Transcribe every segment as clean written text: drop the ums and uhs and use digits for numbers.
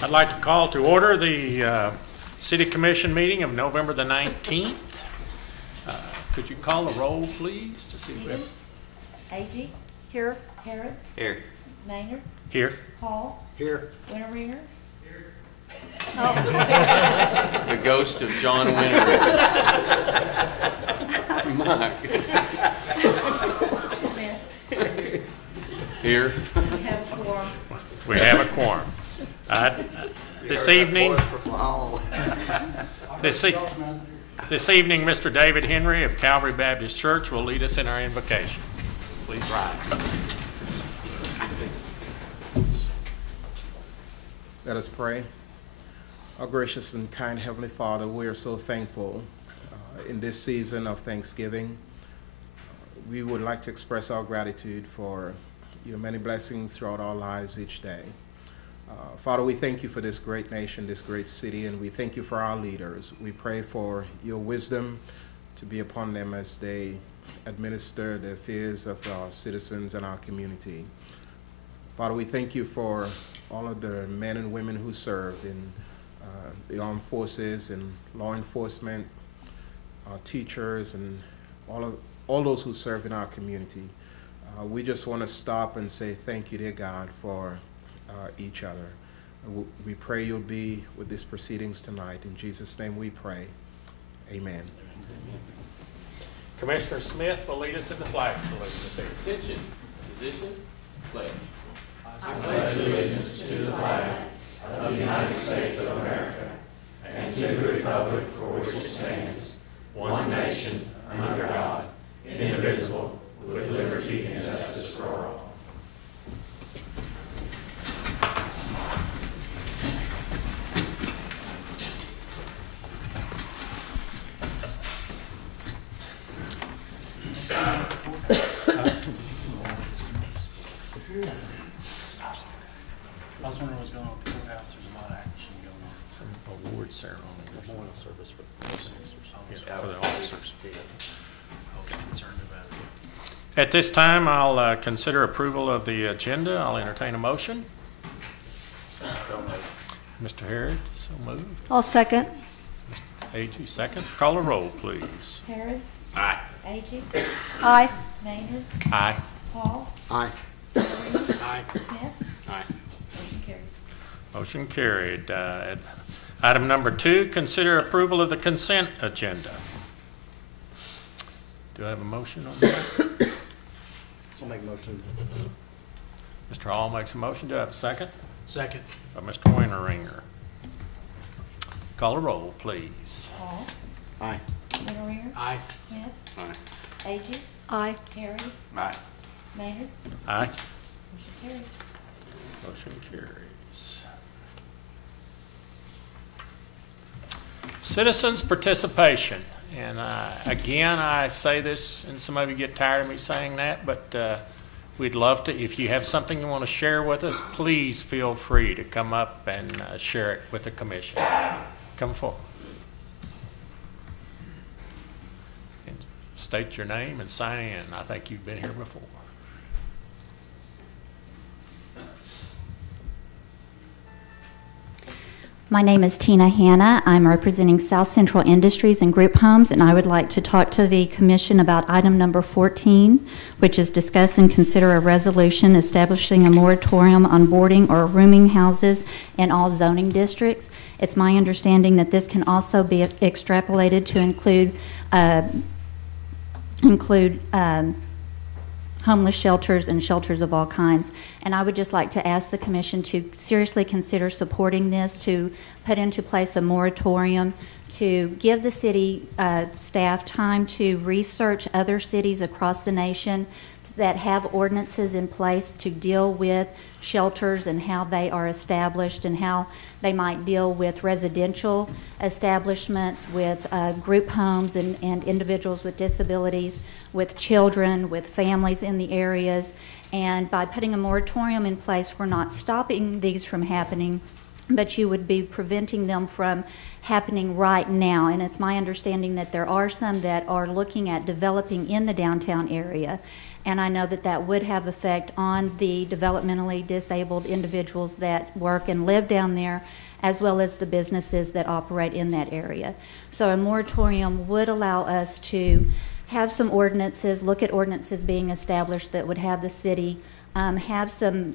I'd like to call to order the City Commission meeting of November the 19th. Could you call the roll, please, to see if we have... Agee? Here. Harrod? Here. Maynard? Here. Hall? Here. Winteringer? Oh. The ghost of John Winter. Mike. Smith? Here. We have a quorum. We have a quorum. This evening, Mr. David Henry of Calvary Baptist Church will lead us in our invocation. Please rise. Let us pray. Our gracious and kind Heavenly Father, we are so thankful in this season of Thanksgiving. We would like to express our gratitude for your many blessings throughout our lives each day. Father, we thank you for this great nation, this great city, and we thank you for our leaders. We pray for your wisdom to be upon them as they administer the affairs of our citizens and our community. Father, we thank you for all of the men and women who serve in the armed forces and law enforcement, our teachers, and all those who serve in our community. We just want to stop and say thank you, dear God, for each other. We pray you'll be with these proceedings tonight. In Jesus' name we pray. Amen. Commissioner Smith will lead us in the flag salute this evening. Attention. Position. Pledge. I pledge allegiance to the flag of the United States of America and to the republic for which it stands, one nation, under God, indivisible, with liberty and justice for all. I was wondering what's going on with the courthouse. There's a lot of action going on. Some award ceremony. Memorial service for the officers. For the officers. I was concerned about it. At this time, I'll consider approval of the agenda. I'll entertain a motion. Mr. Harrod, so moved. I'll second. Agee, second. Call the roll, please. Harrod? Aye. Agee? Aye. Maynard? Aye. Hall? Aye. Winteringer? Aye. Smith? Aye. Motion carries. Motion carried. Item number 2, consider approval of the consent agenda. Do I have a motion on that? I'll make a motion. Mr. Hall makes a motion. Do I have a second? Second. By Mr. Winteringer. Call the roll, please. Hall? Aye. Winteringer? Aye. Smith? Aye. Agee? Aye. Harrod? Aye. Maynard? Aye. Motion carries. Motion carries. Citizens' participation. And again, I say this, and some of you get tired of me saying that, but we'd love to, if you have something you want to share with us, please feel free to come up and share it with the commission. Come forward. And state your name and sign in. I think you've been here before. My name is Tina Hanna. I'm representing South Central Industries and Group Homes, and I would like to talk to the Commission about item number 14, which is discuss and consider a resolution establishing a moratorium on boarding or rooming houses in all zoning districts. It's my understanding that this can also be extrapolated to include homeless shelters and shelters of all kinds. And I would just like to ask the Commission to seriously consider supporting this, to put into place a moratorium, to give the city staff time to research other cities across the nation that have ordinances in place to deal with shelters and how they are established and how they might deal with residential establishments, with group homes and individuals with disabilities, with children, with families in the areas. And by putting a moratorium in place, we're not stopping these from happening, but you would be preventing them from happening right now. And it's my understanding that there are some that are looking at developing in the downtown area. And I know that that would have effect on the developmentally disabled individuals that work and live down there, as well as the businesses that operate in that area. So a moratorium would allow us to have some ordinances, look at ordinances being established that would have the city have some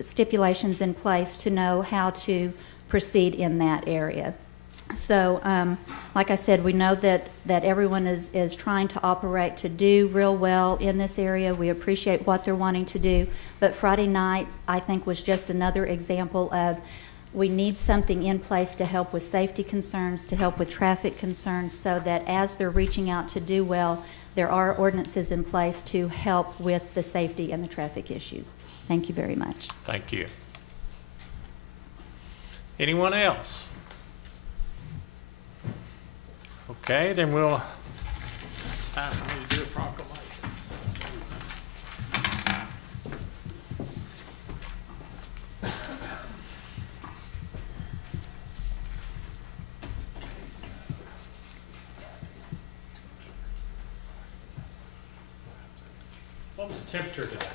stipulations in place to know how to proceed in that area. So, like I said, we know that everyone is trying to operate to do real well in this area. We appreciate what they're wanting to do, but Friday night, I think, was just another example of we need something in place to help with safety concerns, to help with traffic concerns, so that as they're reaching out to do well, there are ordinances in place to help with the safety and the traffic issues. Thank you very much. Thank you. Anyone else? Okay, then it's time for me to do a proclamation. What was the temperature today?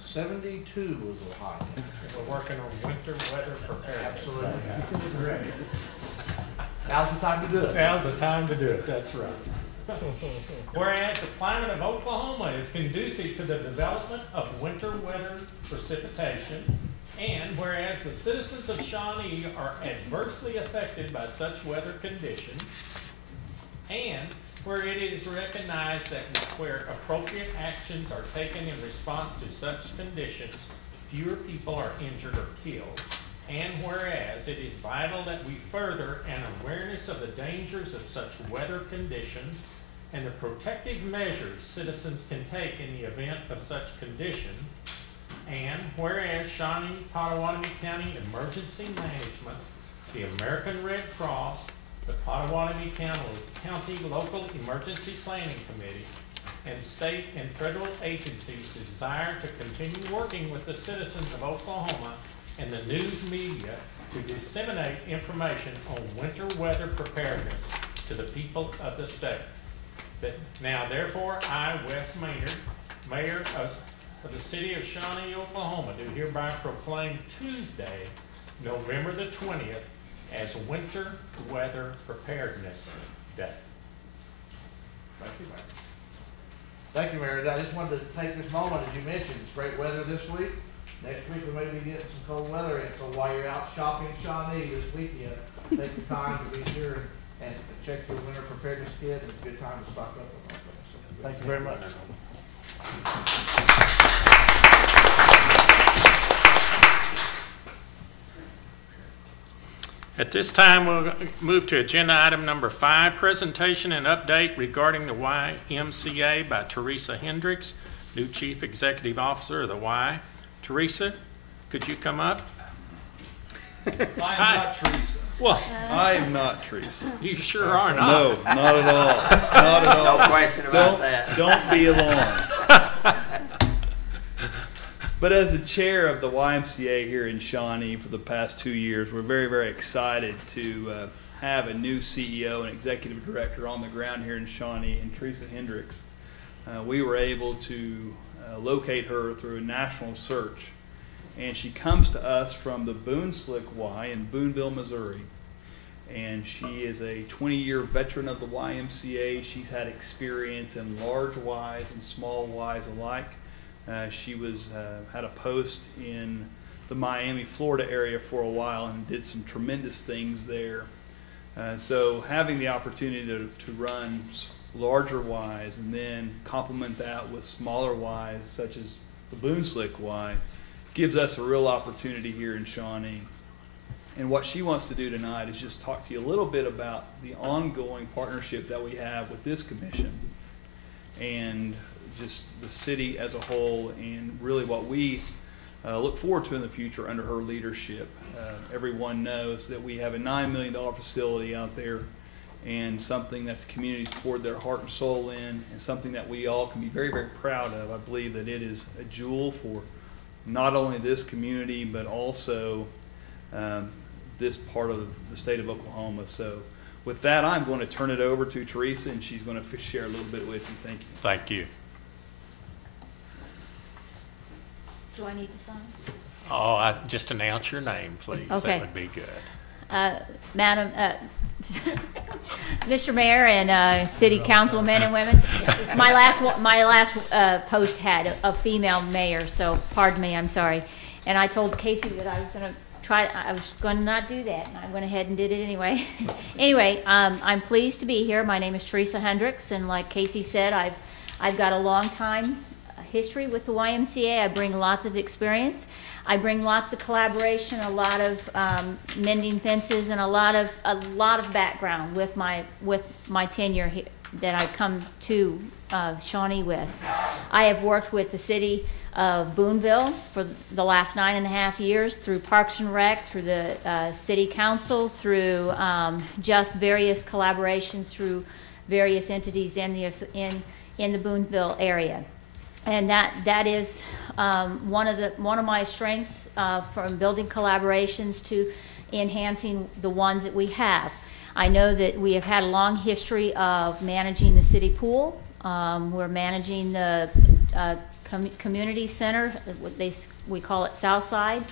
72 was a high temperature. We're working on winter weather preparedness. Absolutely. Now's the time to do it. Now's the time to do it, that's right. Whereas the climate of Oklahoma is conducive to the development of winter weather precipitation, and whereas the citizens of Shawnee are adversely affected by such weather conditions, and where it is recognized that where appropriate actions are taken in response to such conditions, fewer people are injured or killed. And whereas it is vital that we further an awareness of the dangers of such weather conditions and the protective measures citizens can take in the event of such conditions. And whereas Shawnee, Pottawatomie County Emergency Management, the American Red Cross, the Pottawatomie County Local Emergency Planning Committee, and state and federal agencies desire to continue working with the citizens of Oklahoma and the news media to disseminate information on winter weather preparedness to the people of the state. Now, therefore, I, Wes Maynard, Mayor of the city of Shawnee, Oklahoma, do hereby proclaim Tuesday, November the 20th, as Winter Weather Preparedness Day. Thank you, Mayor. Thank you, Mayor. I just wanted to take this moment, as you mentioned, it's great weather this week. Next week we may be getting some cold weather in, so while you're out shopping in Shawnee this weekend, take the time to be sure and check your winter preparedness kit. It's a good time to stock up on that. So, thank you very much. At this time, we'll move to agenda item number 5, presentation and update regarding the YMCA by Teresa Hendricks, new Chief Executive Officer of the Y. Teresa, could you come up? I am not Teresa. Well, I am not Teresa. you sure are not. No, not at all. Not at all. No question about that. Don't be alarmed. But as the chair of the YMCA here in Shawnee for the past 2 years, we're very, very excited to have a new CEO and executive director on the ground here in Shawnee, and Teresa Hendricks. We were able to locate her through a national search, and she comes to us from the Boone Slick Y in Booneville, Missouri. And she is a 20-year veteran of the YMCA. She's had experience in large Ys and small Ys alike. She had a post in the Miami, Florida area for a while and did some tremendous things there. So having the opportunity to run larger Ys and then complement that with smaller Ys, such as the Boone Slick Y, gives us a real opportunity here in Shawnee. And what she wants to do tonight is just talk to you a little bit about the ongoing partnership that we have with this commission and just the city as a whole, and really what we look forward to in the future under her leadership. Everyone knows that we have a $9 million facility out there, and something that the community's poured their heart and soul in, and something that we all can be very, very proud of. I believe that it is a jewel for not only this community, but also this part of the state of Oklahoma. So with that, I'm going to turn it over to Teresa, and she's going to share a little bit with you. Thank you. Thank you. Do I need to sign? Oh, just announce your name, please. Okay. That would be good. Madam, Mr. Mayor and City Councilmen and women, my last post had a female mayor, so pardon me, I'm sorry. And I told Casey that I was going to not do that, and I went ahead and did it anyway. Anyway, I'm pleased to be here. My name is Teresa Hendricks, and like Casey said, I've got a long time history with the YMCA. I bring lots of experience. I bring lots of collaboration, a lot of mending fences, and a lot of background with my tenure here that I come to Shawnee with. I have worked with the city of Boonville for the last 9.5 years through Parks and Rec, through the city council, through just various collaborations through various entities in the Boonville area. And that is one of my strengths from building collaborations to enhancing the ones that we have. I know that we have had a long history of managing the city pool. We're managing the community center. We call it Southside.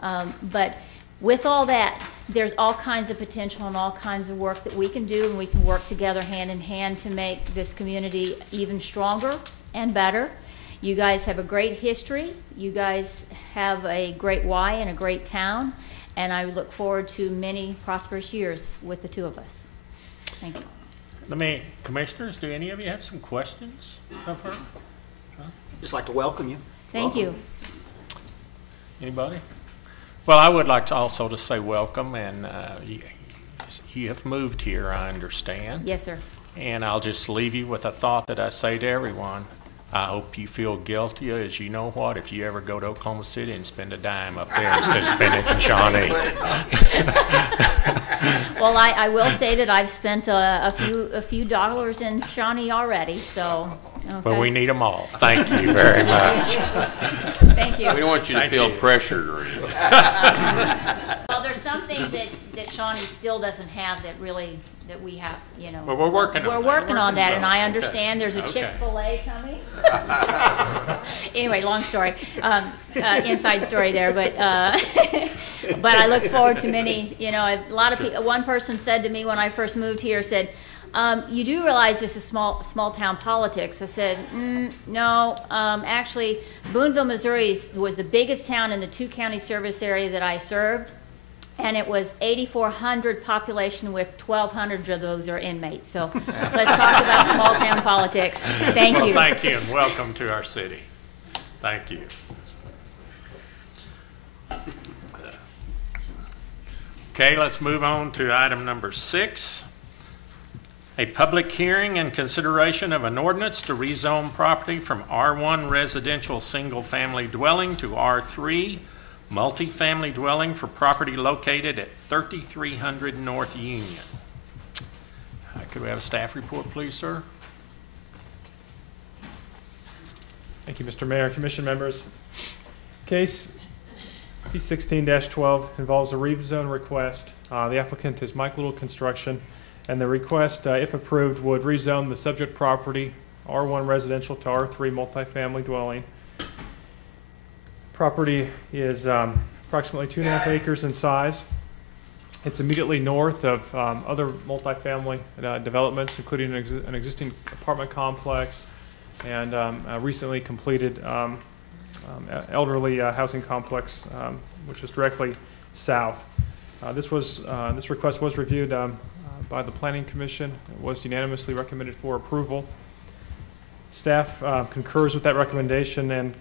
But with all that, there's all kinds of potential and all kinds of work that we can do, and we can work together hand in hand to make this community even stronger and better. You guys have a great history. You guys have a great Y and a great town, and I look forward to many prosperous years with the two of us. Thank you. Commissioners, do any of you have some questions of her? Just like to welcome you. Thank you. Anybody? Well, I would like to also say welcome, and you have moved here, I understand. Yes, sir. And I'll just leave you with a thought that I say to everyone. I hope you feel guilty, as you know what, if you ever go to Oklahoma City and spend a dime up there instead of spending it in Shawnee. Well, I will say that I've spent a few dollars in Shawnee already, so. Okay. But we need them all. Thank you very much. Thank you. We don't want you to feel pressured or anything. Well, there's some things that Shawnee still doesn't have that we have, you know. Well, we're working on that. We're working on that, and I Okay. understand there's a Okay. Chick-fil-A coming. Anyway, long story, inside story there, but I look forward to many, you know, a lot of people. One person said to me when I first moved here, said, you do realize this is small town politics. I said, no, actually, Boonville, Missouri was the biggest town in the 2-county service area that I served. And it was 8,400 population with 1,200 of those are inmates. So let's talk about small town politics. Thank you. Well, thank you, and welcome to our city. Thank you. Okay, let's move on to item number 6. A public hearing and consideration of an ordinance to rezone property from R1 residential single-family dwelling to R3 multifamily dwelling for property located at 3300 North Union. Could we have a staff report, please, sir? Thank you, Mr. Mayor, Commission members. Case P16-12 involves a rezone request. The applicant is Mike Little Construction, and the request, if approved, would rezone the subject property R1 residential to R3 multifamily dwelling. Property is approximately 2.5 acres in size. It's immediately north of other multifamily developments, including an existing apartment complex and a recently completed elderly housing complex, which is directly south. This request was reviewed by the Planning Commission. It was unanimously recommended for approval. Staff concurs with that recommendation and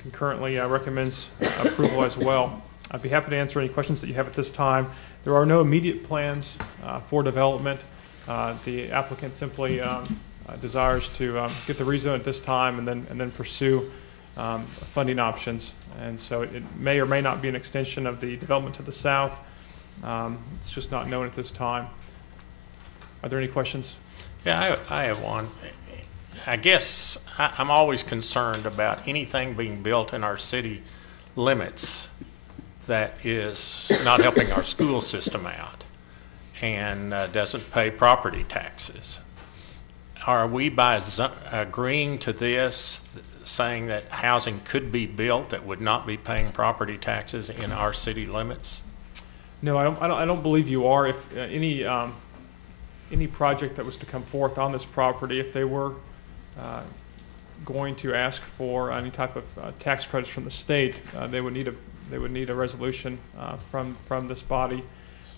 concurrently recommends approval as well. I'd be happy to answer any questions that you have at this time. There are no immediate plans for development. The applicant simply desires to get the rezone at this time and then pursue funding options. And so it may or may not be an extension of the development to the south. It's just not known at this time. Are there any questions? Yeah, I have one. I guess I'm always concerned about anything being built in our city limits that is not helping our school system out and doesn't pay property taxes. Are we, by agreeing to this, saying that housing could be built that would not be paying property taxes in our city limits? No, I don't believe you are. If any project that was to come forth on this property, if they were going to ask for any type of tax credits from the state, they would need a resolution from this body.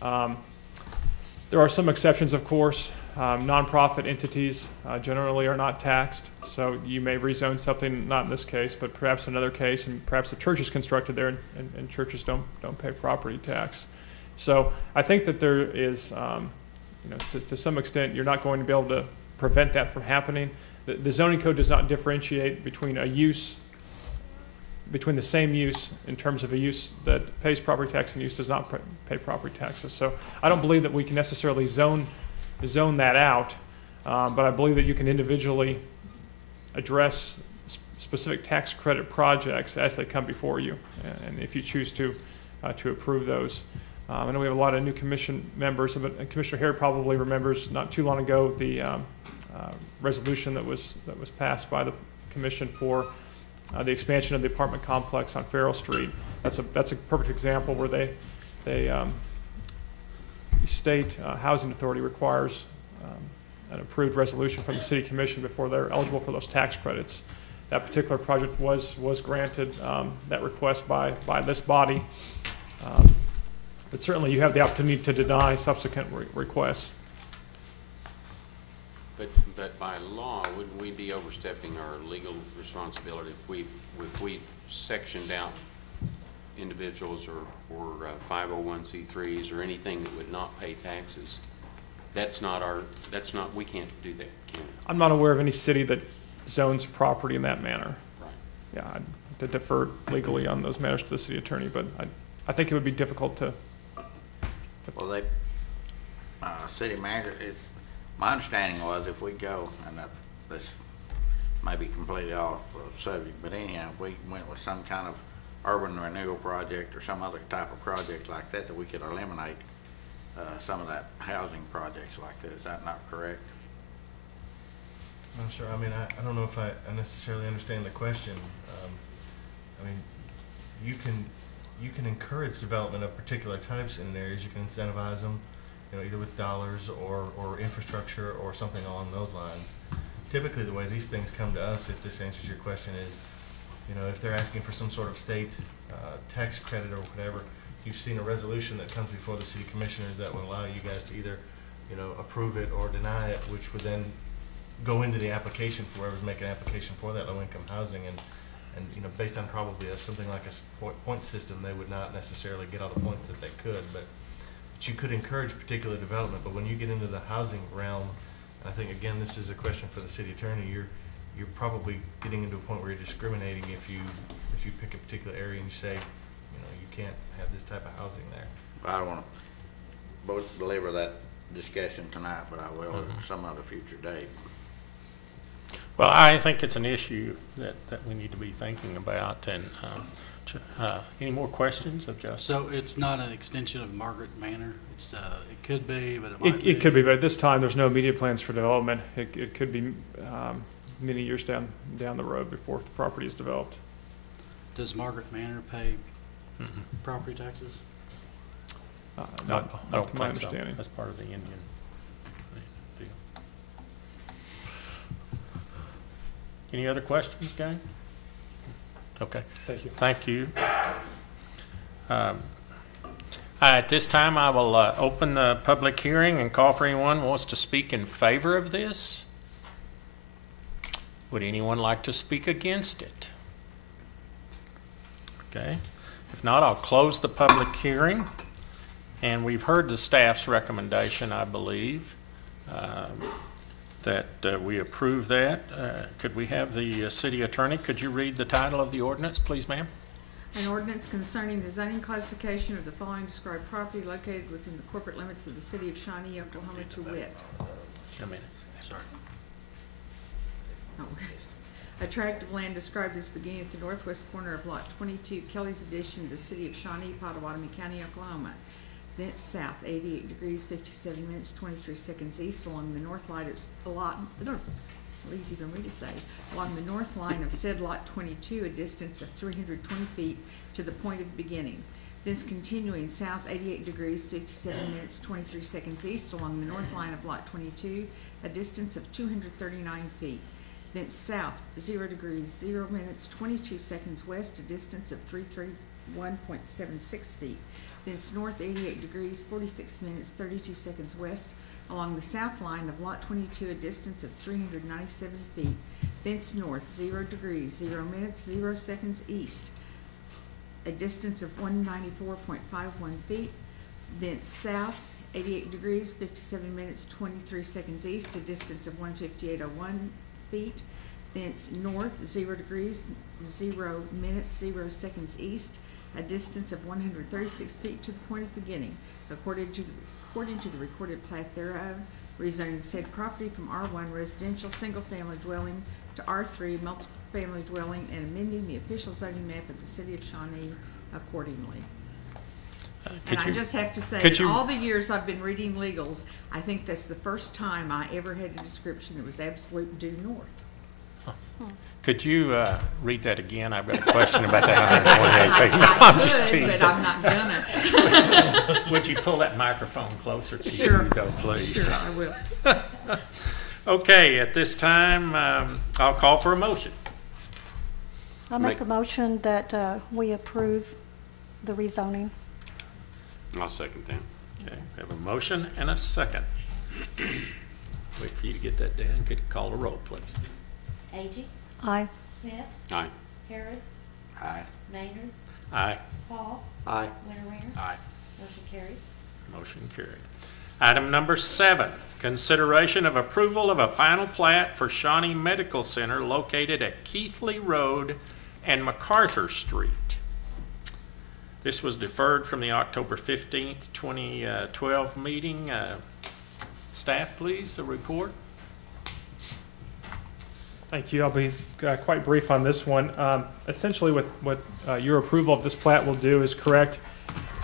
There are some exceptions, of course. Nonprofit entities generally are not taxed, so you may rezone something, not in this case, but perhaps another case, and perhaps the church is constructed there, and churches don't pay property tax. So I think that there is, to some extent, you're not going to be able to prevent that from happening. The zoning code does not differentiate between a use, between the same use in terms of a use that pays property tax and use does not pay property taxes. So I don't believe that we can necessarily zone that out, but I believe that you can individually address specific tax credit projects as they come before you, and if you choose to approve those. I know we have a lot of new commission members, but Commissioner Hare probably remembers not too long ago the resolution that was passed by the commission for the expansion of the apartment complex on Farrell Street. That's a perfect example where the state housing authority requires an approved resolution from the city commission before they're eligible for those tax credits. That particular project was granted that request by this body, but certainly you have the opportunity to deny subsequent requests. But by law, wouldn't we be overstepping our legal responsibility if we sectioned out individuals or 501c3s or anything that would not pay taxes? We can't do that, can we? I'm not aware of any city that zones property in that manner. Right. Yeah, I'd have to defer legally on those matters to the city attorney, but I think it would be difficult to. Well, city manager, my understanding was if we go, and this may be completely off subject, but anyhow, if we went with some kind of urban renewal project or some other type of project like that, that we could eliminate some of that housing projects like that. Is that not correct? I'm sure. I mean, I don't know if I necessarily understand the question. I mean, you can encourage development of particular types in areas. You can incentivize them, either with dollars or infrastructure or something along those lines. Typically, the way these things come to us, if this answers your question, is, if they're asking for some sort of state tax credit or whatever, you've seen a resolution that comes before the city commissioners that will allow you guys to either, approve it or deny it, which would then go into the application for whoever's making an application for that low-income housing, and based on probably something like a point system, they would not necessarily get all the points that they could, but you could encourage particular development. But when you get into the housing realm, I think again this is a question for the city attorney. You're probably getting into a point where you're discriminating if you pick a particular area and you say, you can't have this type of housing there. I don't want to belabor that discussion tonight, but I will at some other future date. Well, I think it's an issue that we need to be thinking about. And any more questions of Justin? So it's not an extension of Margaret Manor? It could be, but it might be. It could be, but at this time, there's no immediate plans for development. It could be many years down the road before the property is developed. Does Margaret Manor pay property taxes? Not I don't to my think so. understanding. That's part of the Indian deal. Any other questions, gang? Okay. Thank you. Thank you. At this time, I will open the public hearing and call for anyone who wants to speak in favor of this. Would anyone like to speak against it? Okay. If not, I'll close the public hearing. And we've heard the staff's recommendation, I believe, that we approve that. Could we have the city attorney? Could you read the title of the ordinance, please, ma'am? An ordinance concerning the zoning classification of the following described property located within the corporate limits of the city of Shawnee, Oklahoma, to wit. A minute. Sorry. Oh, okay. A tract of land described as beginning at the northwest corner of Lot 22, Kelly's Addition, the city of Shawnee, Potawatomi County, Oklahoma. Thence south, 88 degrees, 57 minutes, 23 seconds east along the north line of easy for me to say, along the north line of said Lot 22, a distance of 320 feet to the point of beginning. Thence continuing south, 88 degrees, 57 minutes, 23 seconds east along the north line of Lot 22, a distance of 239 feet. Thence south, 0 degrees, 0 minutes, 22 seconds west, a distance of 331.76 feet. Thence north, 88 degrees, 46 minutes, 32 seconds west, along the south line of Lot 22, a distance of 397 feet. Thence north, 0 degrees, 0 minutes, 0 seconds east, a distance of 194.51 feet. Thence south, 88 degrees, 57 minutes, 23 seconds east, a distance of 158.01 feet. Thence north, 0 degrees, 0 minutes, 0 seconds east, a distance of 136 feet to the point of beginning, according to the recorded plat thereof, rezoning said property from R1 residential single-family dwelling to R3 multi-family dwelling and amending the official zoning map of the city of Shawnee accordingly. And I just have to say, in all the years I've been reading legals, I think that's the first time I ever had a description that was absolute due north. Could you read that again? I've got a question about that 128 feet. No, I'm just teasing. But I'm not gonna. Would you pull that microphone closer to Sure. you, though, please? Sure, I will. Okay, at this time, I'll call for a motion. I make a motion that we approve the rezoning. I'll second that. Okay, we have a motion and a second. Wait for you to get that down. Could you call the roll, please? Agee, Aye. Smith, Aye. Harrod, Aye. Maynard, Aye. Paul, Aye. Winteringer. Aye. Motion carries. Motion carried. Item number 7, consideration of approval of a final plat for Shawnee Medical Center located at Keithley Road and MacArthur Street. This was deferred from the October 15th, 2012 meeting. Staff, please, a report. Thank you. I'll be quite brief on this one. Essentially, what your approval of this plat will do is correct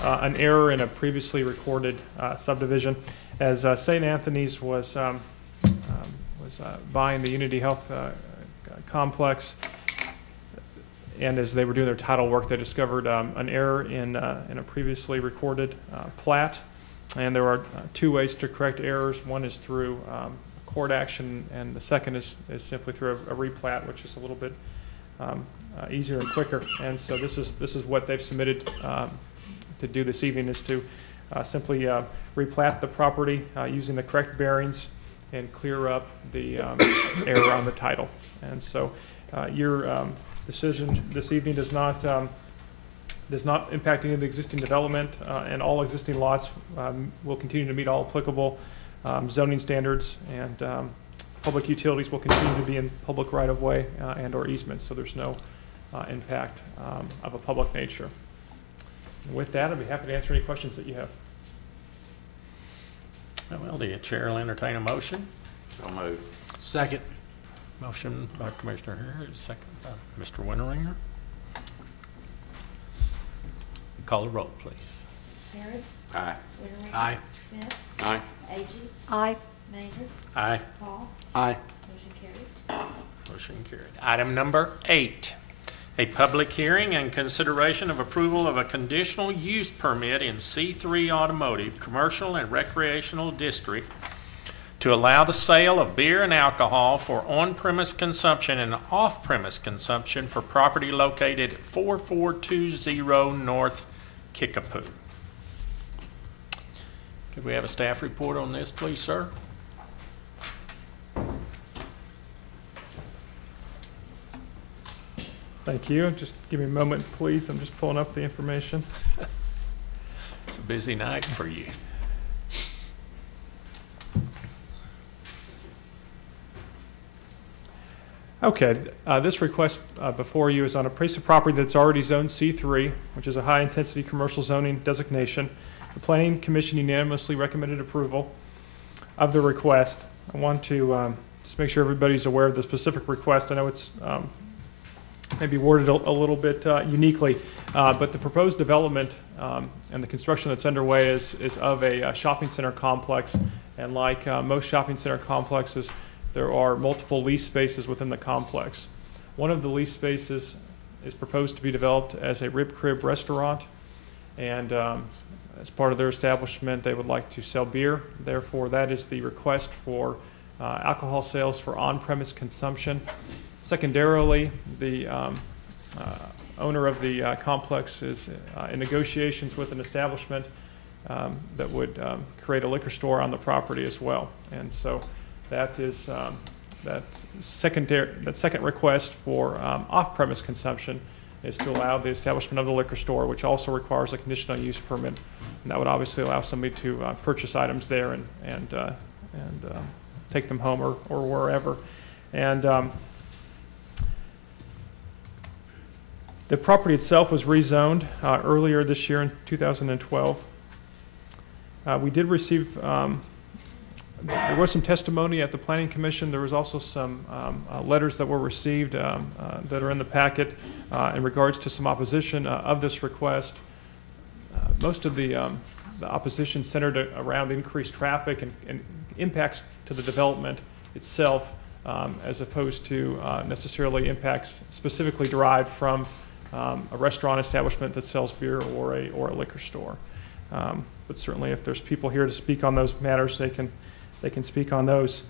an error in a previously recorded subdivision. As St. Anthony's was buying the Unity Health complex, and as they were doing their title work, they discovered an error in a previously recorded plat. And there are 2 ways to correct errors. One is through court action, and the second is simply through a replat, which is a little bit easier and quicker. And so this is what they've submitted to do this evening, is to simply replat the property using the correct bearings and clear up the error on the title. And so your decision this evening does not impact any of the existing development, and all existing lots will continue to meet all applicable zoning standards, and public utilities will continue to be in public right-of-way and or easements, so there's no impact of a public nature. And with that, I'd be happy to answer any questions that you have. Well, the chair will entertain a motion. So moved. Second. Motion by Commissioner Harris, second by Mr. Winteringer. Call the roll, please. Harrod, Aye. Winteringer. Aye. Smith, Aye. Agee, Aye. Maynard, Aye. Paul, Aye. motion carries. Motion carried. Item number 8, a public hearing and consideration of approval of a conditional use permit in C3 Automotive, Commercial and Recreational District to allow the sale of beer and alcohol for on-premise consumption and off-premise consumption for property located at 4420 North Kickapoo. Could we have a staff report on this, please, sir? Thank you. Just give me a moment, please. I'm just pulling up the information. It's a busy night for you. Okay, this request before you is on a piece of property that's already zoned C3, which is a high-intensity commercial zoning designation. The Planning Commission unanimously recommended approval of the request. I want to just make sure everybody's aware of the specific request. I know it's maybe worded a little bit uniquely, but the proposed development and the construction that's underway is of a shopping center complex. And like most shopping center complexes, there are multiple lease spaces within the complex. One of the lease spaces is proposed to be developed as a rib crib restaurant, and as part of their establishment, they would like to sell beer. Therefore, that is the request for alcohol sales for on-premise consumption. Secondarily, the owner of the complex is in negotiations with an establishment that would create a liquor store on the property as well. And so that is that second request for off-premise consumption is to allow the establishment of the liquor store, which also requires a conditional use permit. And that would obviously allow somebody to purchase items there and take them home or wherever. And the property itself was rezoned earlier this year in 2012. We did receive, there was some testimony at the Planning Commission. There was also some letters that were received that are in the packet in regards to some opposition of this request. Most of the opposition centered around increased traffic and impacts to the development itself, as opposed to necessarily impacts specifically derived from a restaurant establishment that sells beer or a liquor store. But certainly, if there's people here to speak on those matters, they can speak on those.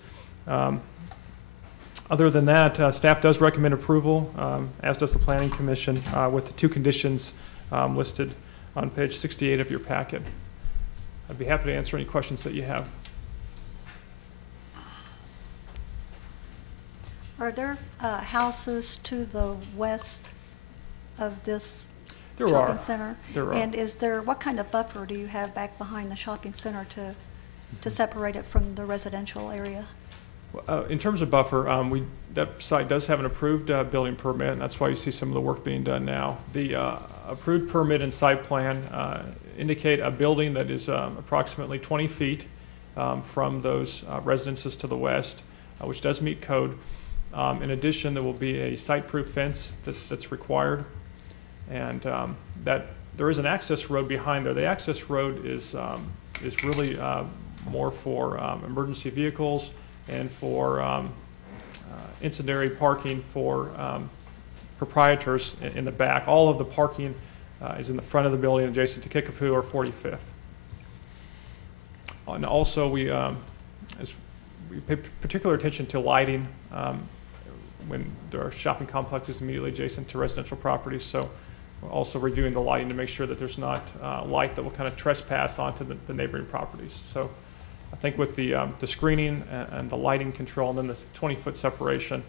Other than that, staff does recommend approval, as does the Planning Commission, with the two conditions listed on page 68 of your packet. I'd be happy to answer any questions that you have. Are there houses to the west of this There shopping are. center? There are. And is there, what kind of buffer do you have back behind the shopping center to separate it from the residential area? In terms of buffer, that site does have an approved building permit, and that's why you see some of the work being done now. The approved permit and site plan indicate a building that is approximately 20 feet from those residences to the west, which does meet code. In addition, there will be a site-proof fence that's required, and that there is an access road behind there. The access road is really more for emergency vehicles and for incendiary parking for proprietors in the back. All of the parking is in the front of the building adjacent to Kickapoo or 45th. And also, we pay particular attention to lighting when there are shopping complexes immediately adjacent to residential properties. So we're also reviewing the lighting to make sure that there's not light that will kind of trespass onto the neighboring properties. So I think with the screening and the lighting control and then the 20-foot separation,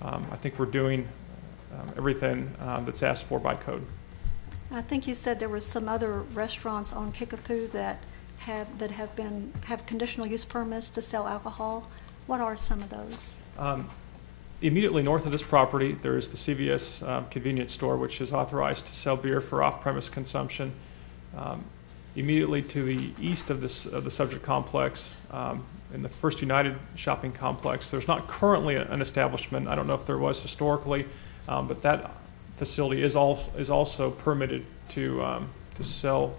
I think we're doing everything that's asked for by code. I think you said there were some other restaurants on Kickapoo that have conditional use permits to sell alcohol. What are some of those? Immediately north of this property, there is the CVS convenience store, which is authorized to sell beer for off-premise consumption. Immediately to the east of the subject complex, in the First United shopping complex, there's not currently an establishment. I don't know if there was historically, but that facility is also permitted to sell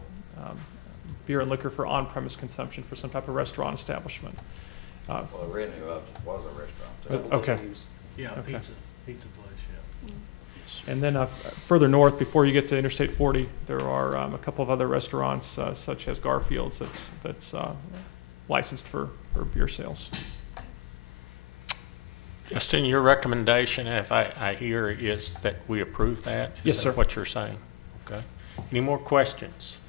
beer and liquor for on-premise consumption for some type of restaurant establishment. Well, originally it was a restaurant. Okay. Yeah, Okay. pizza place, yeah. And then further north, before you get to Interstate 40, there are a couple of other restaurants, such as Garfield's, that's licensed for beer sales. Justin, your recommendation, if I hear, is that we approve that? Yes, Is sir. that what you're saying? Okay. Any more questions?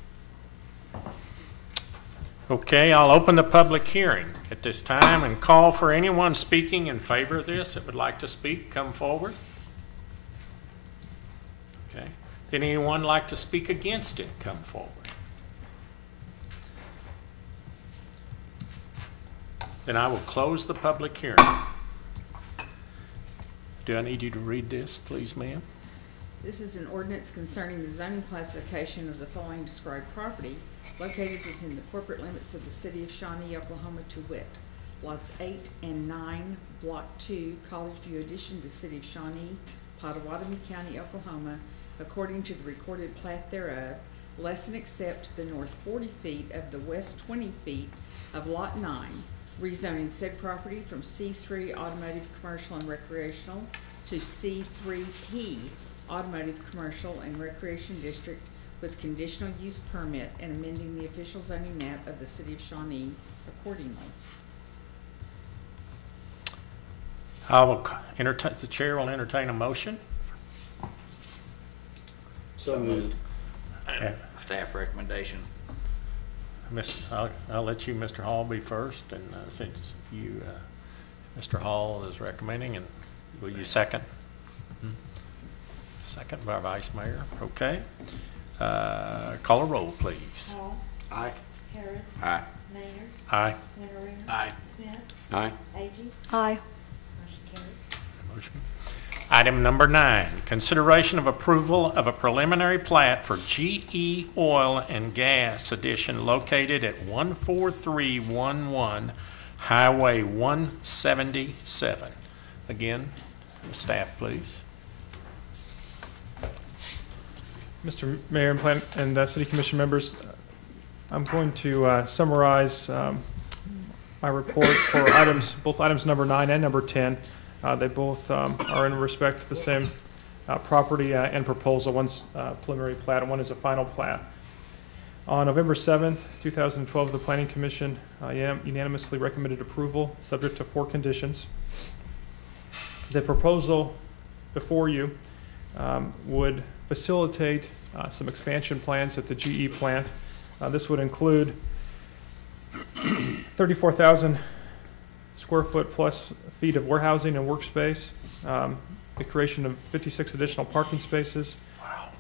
Okay, I'll open the public hearing at this time and call for anyone speaking in favor of this that would like to speak, come forward. Okay. Did anyone like to speak against it, come forward? Then I will close the public hearing. Do I need you to read this, please, ma'am? This is an ordinance concerning the zoning classification of the following described property located within the corporate limits of the city of Shawnee, Oklahoma, to wit: lots 8 and 9, Block 2, College View addition to the city of Shawnee, Potawatomi County, Oklahoma, according to the recorded plat thereof, less than accept the north 40 feet of the west 20 feet of Lot 9, rezoning said property from C3 Automotive, Commercial, and Recreational to C3P Automotive, Commercial, and Recreation District with conditional use permit and amending the official zoning map of the city of Shawnee accordingly. The chair will entertain a motion. So moved. Staff recommendation. I'll let you, Mr. Hall, be first, and since you, Mr. Hall is recommending, and will you second? Second by Vice Mayor. Okay. Call a roll, please. Hall. Aye. Harrod. Aye. Maynard. Aye. Winteringer. Aye. Smith. Aye. Agee. Aye. Motion carries. Motion. Item number 9, consideration of approval of a preliminary plat for GE Oil and Gas Addition located at 14311 Highway 177. Again, the staff, please. Mr. Mayor and City Commission members, I'm going to summarize my report for both items number 9 and number 10. They both are in respect to the same property and proposal. One's preliminary plat and one is a final plat. On November 7th, 2012, the Planning Commission unanimously recommended approval, subject to 4 conditions. The proposal before you would facilitate some expansion plans at the GE plant. This would include 34,000 square foot plus feet of warehousing and workspace, the creation of 56 additional parking spaces,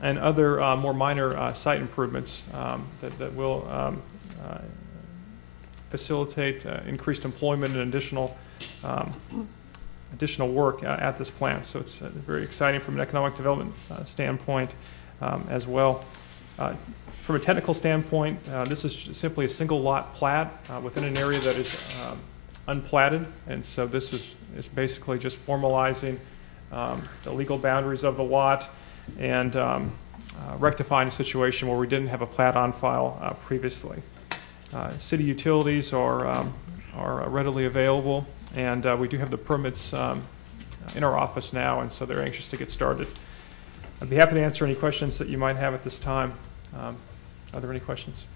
and other more minor site improvements that will facilitate increased employment and additional work at this plant. So it's very exciting from an economic development standpoint as well. From a technical standpoint, this is simply a single lot plat within an area that is unplatted, and so this is basically just formalizing the legal boundaries of the lot and rectifying a situation where we didn't have a plat on file previously. City utilities are readily available, and we do have the permits in our office now, and so they're anxious to get started. I'd be happy to answer any questions that you might have at this time. Are there any questions?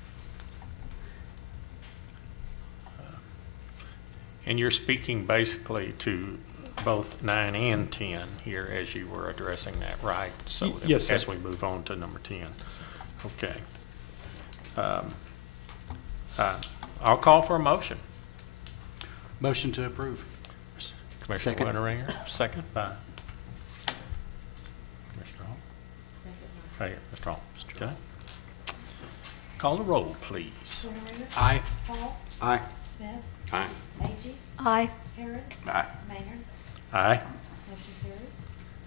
And you're speaking basically to both 9 and 10 here as you were addressing that, right? So yes, sir. As we move on to number 10. Okay. I'll call for a motion. Motion to approve. Commissioner Winteringer, second by Mr. Hall. Second. Hey, Mr. Hall. Okay. Call the roll, please. Winteringer. Aye. Hall. Aye. Smith. Aye. Agee. Aye. Harrod. Aye. Maynard. Aye. Motion carries.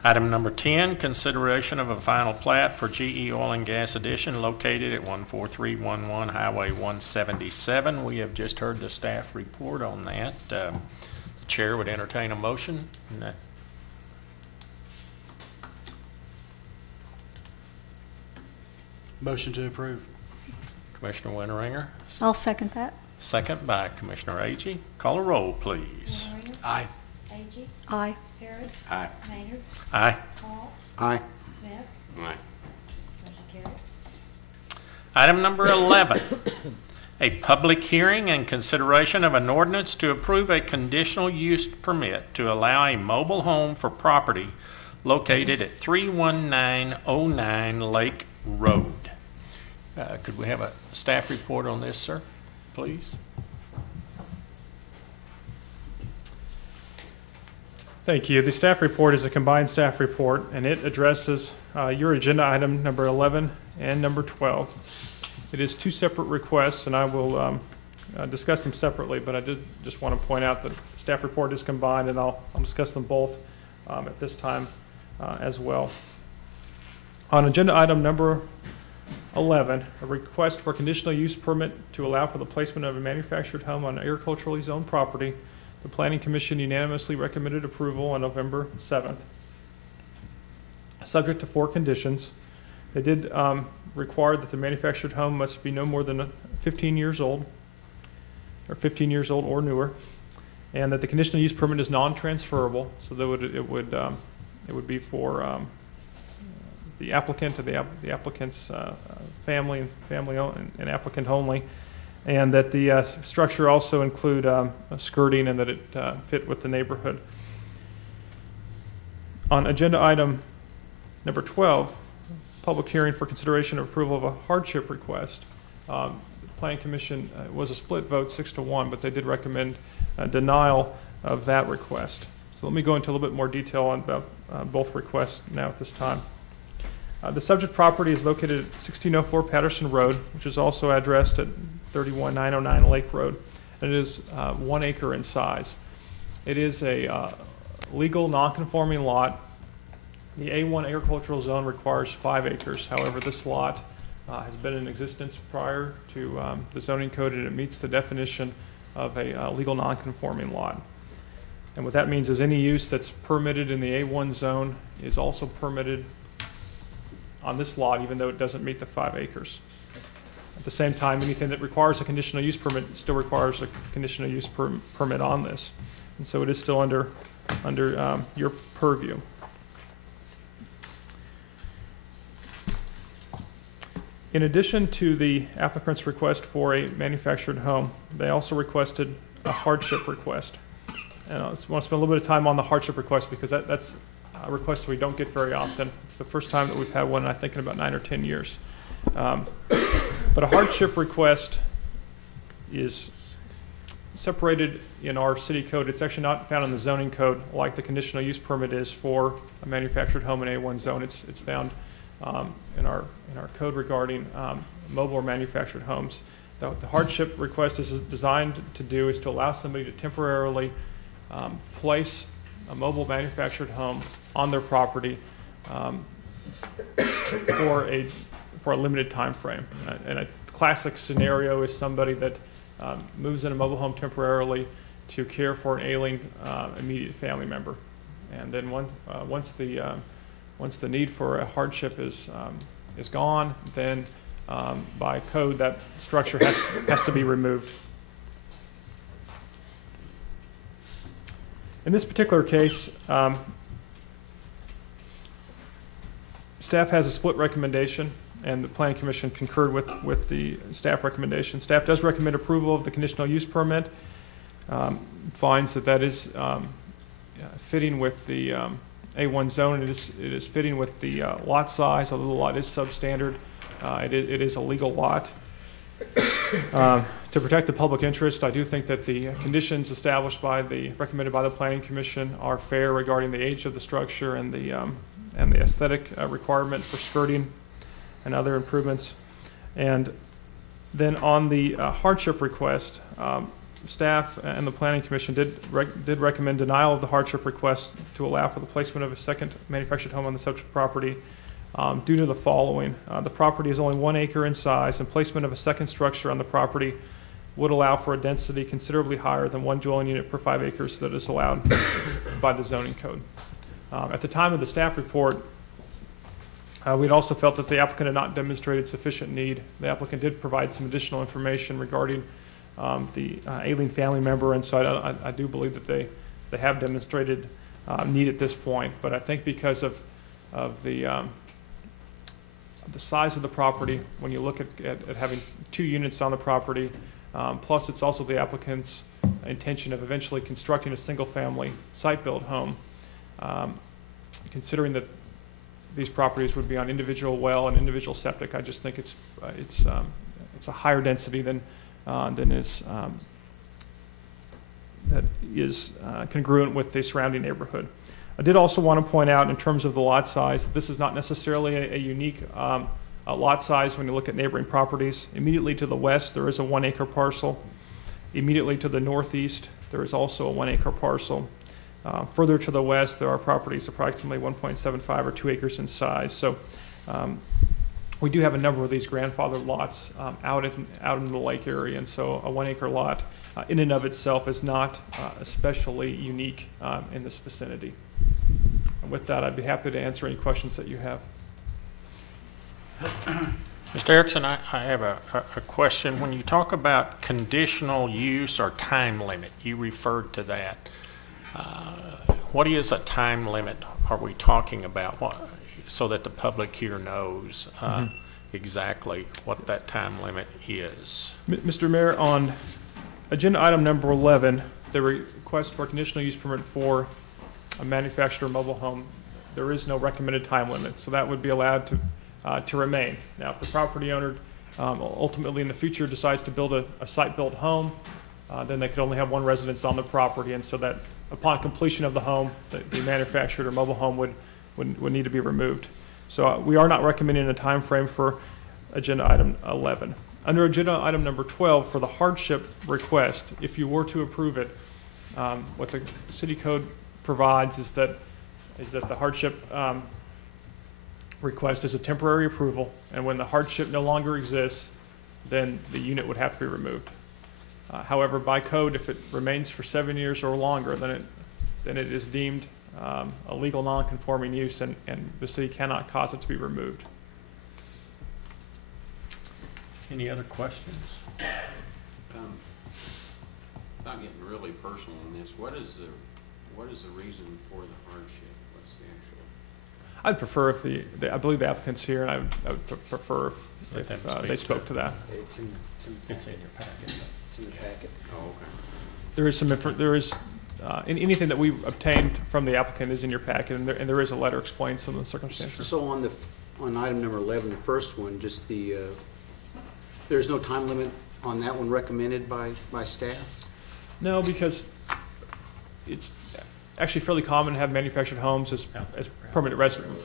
Item number 10, consideration of a final plat for GE Oil and Gas Addition located at 14311 Highway 177. We have just heard the staff report on that. The chair would entertain a motion. Motion to approve. Commissioner Winteringer, I'll second that. second by Commissioner Agee. Call a roll, please. Winteringer. Aye. Agee. Aye. Harrod. Aye. Maynard. Aye. Hall. Aye. Smith. Aye. Motion carries. Item number 11, a public hearing and consideration of an ordinance to approve a conditional use permit to allow a mobile home for property located at 31909 Lake Road. Could we have a staff report on this, sir, please? Thank you. The staff report is a combined staff report, and it addresses your agenda item number 11 and number 12. It is 2 separate requests, and I will discuss them separately, but I did just want to point out that the staff report is combined, and I'll discuss them both at this time as well. On agenda item number 11, a request for conditional use permit to allow for the placement of a manufactured home on agriculturally zoned property. The Planning Commission unanimously recommended approval on November 7th. Subject to 4 conditions. They did require that the manufactured home must be no more than 15 years old, or 15 years old or newer, and that the conditional use permit is non-transferable, so that it would be for the applicant and the applicant's family and applicant only, and that the structure also include skirting and that it fit with the neighborhood. On agenda item number 12, public hearing for consideration of approval of a hardship request. The Planning Commission was a split vote, 6-1, but they did recommend denial of that request. So let me go into a little bit more detail on about both requests now at this time. The subject property is located at 1604 Patterson Road, which is also addressed at 31909 Lake Road, and it is 1 acre in size. It is a legal non-conforming lot. The A1 agricultural zone requires 5 acres. However, this lot has been in existence prior to the zoning code, and it meets the definition of a legal non-conforming lot. And what that means is any use that's permitted in the A1 zone is also permitted on this lot, even though it doesn't meet the 5 acres. At the same time, anything that requires a conditional use permit still requires a conditional use permit on this. And so it is still under your purview. In addition to the applicant's request for a manufactured home, they also requested a hardship request. And I want to spend a little bit of time on the hardship request because that's a request we don't get very often. It's the first time that we've had one, I think, in about 9 or 10 years. But a hardship request is separated in our city code. It's actually not found in the zoning code like the conditional use permit is for a manufactured home in A1 zone. It's found in our code regarding mobile or manufactured homes. The hardship request is designed to do is to allow somebody to temporarily place a mobile manufactured home on their property for a limited time frame. And a classic scenario is somebody that moves in a mobile home temporarily to care for an ailing immediate family member. And then once the need for a hardship is gone, then by code that structure has to be removed. In this particular case, staff has a split recommendation, and the Planning Commission concurred with the staff recommendation. Staff does recommend approval of the conditional use permit, finds that is fitting with the A1 zone. It is fitting with the lot size, although the lot is substandard. It is a legal lot. To protect the public interest, I do think that the conditions established recommended by the Planning Commission are fair regarding the age of the structure and the aesthetic requirement for skirting and other improvements. And then on the hardship request, staff and the Planning Commission did recommend denial of the hardship request to allow for the placement of a second manufactured home on the subject property due to the following. The property is only 1 acre in size, and placement of a second structure on the property would allow for a density considerably higher than 1 dwelling unit per 5 acres that is allowed by the zoning code. At the time of the staff report, we'd also felt that the applicant had not demonstrated sufficient need. The applicant did provide some additional information regarding the ailing family member, and so I do believe that they have demonstrated need at this point. But I think because of the size of the property, when you look at having 2 units on the property, plus it's also the applicant's intention of eventually constructing a single-family site-built home, considering that these properties would be on individual well and individual septic, I just think it's a higher density than is congruent with the surrounding neighborhood. I did also want to point out, in terms of the lot size, that this is not necessarily a unique lot size when you look at neighboring properties. Immediately to the west, there is a 1 acre parcel. Immediately to the northeast, there is also a 1 acre parcel. Further to the west, there are properties approximately 1.75 or 2 acres in size. So we do have a number of these grandfathered lots out in the lake area, and so a 1 acre lot in and of itself is not especially unique in this vicinity. And with that, I'd be happy to answer any questions that you have. Mr. Erickson, I have a question. When you talk about conditional use or time limit, you referred to that. What is a time limit are we talking about? So that the public here knows exactly what that time limit is. Mr. Mayor, on agenda item number 11, the request for a conditional use permit for a manufactured mobile home, there is no recommended time limit, so that would be allowed to remain. Now, if the property owner ultimately in the future decides to build a site-built home, then they could only have one residence on the property, and so that upon completion of the home, the manufactured or mobile home would need to be removed. So we are not recommending a time frame for agenda item 11. Under agenda item number 12, for the hardship request, if you were to approve it, what the city code provides is that the hardship request is a temporary approval, and when the hardship no longer exists, then the unit would have to be removed. However, by code, if it remains for 7 years or longer, then it is deemed a legal non-conforming use, and the city cannot cause it to be removed. Any other questions? Without getting really personal on this, what is the reason for the hardship? What's the actual? I'd prefer if I believe the applicant's here, and I would prefer if they spoke to that. It's in your packet. It's in the packet. Oh, okay. There is anything that we obtained from the applicant is in your packet, and there is a letter explaining some of the circumstances. So on item number 11, the first one, just there's no time limit on that one recommended by staff? No, because it's actually fairly common to have manufactured homes as permanent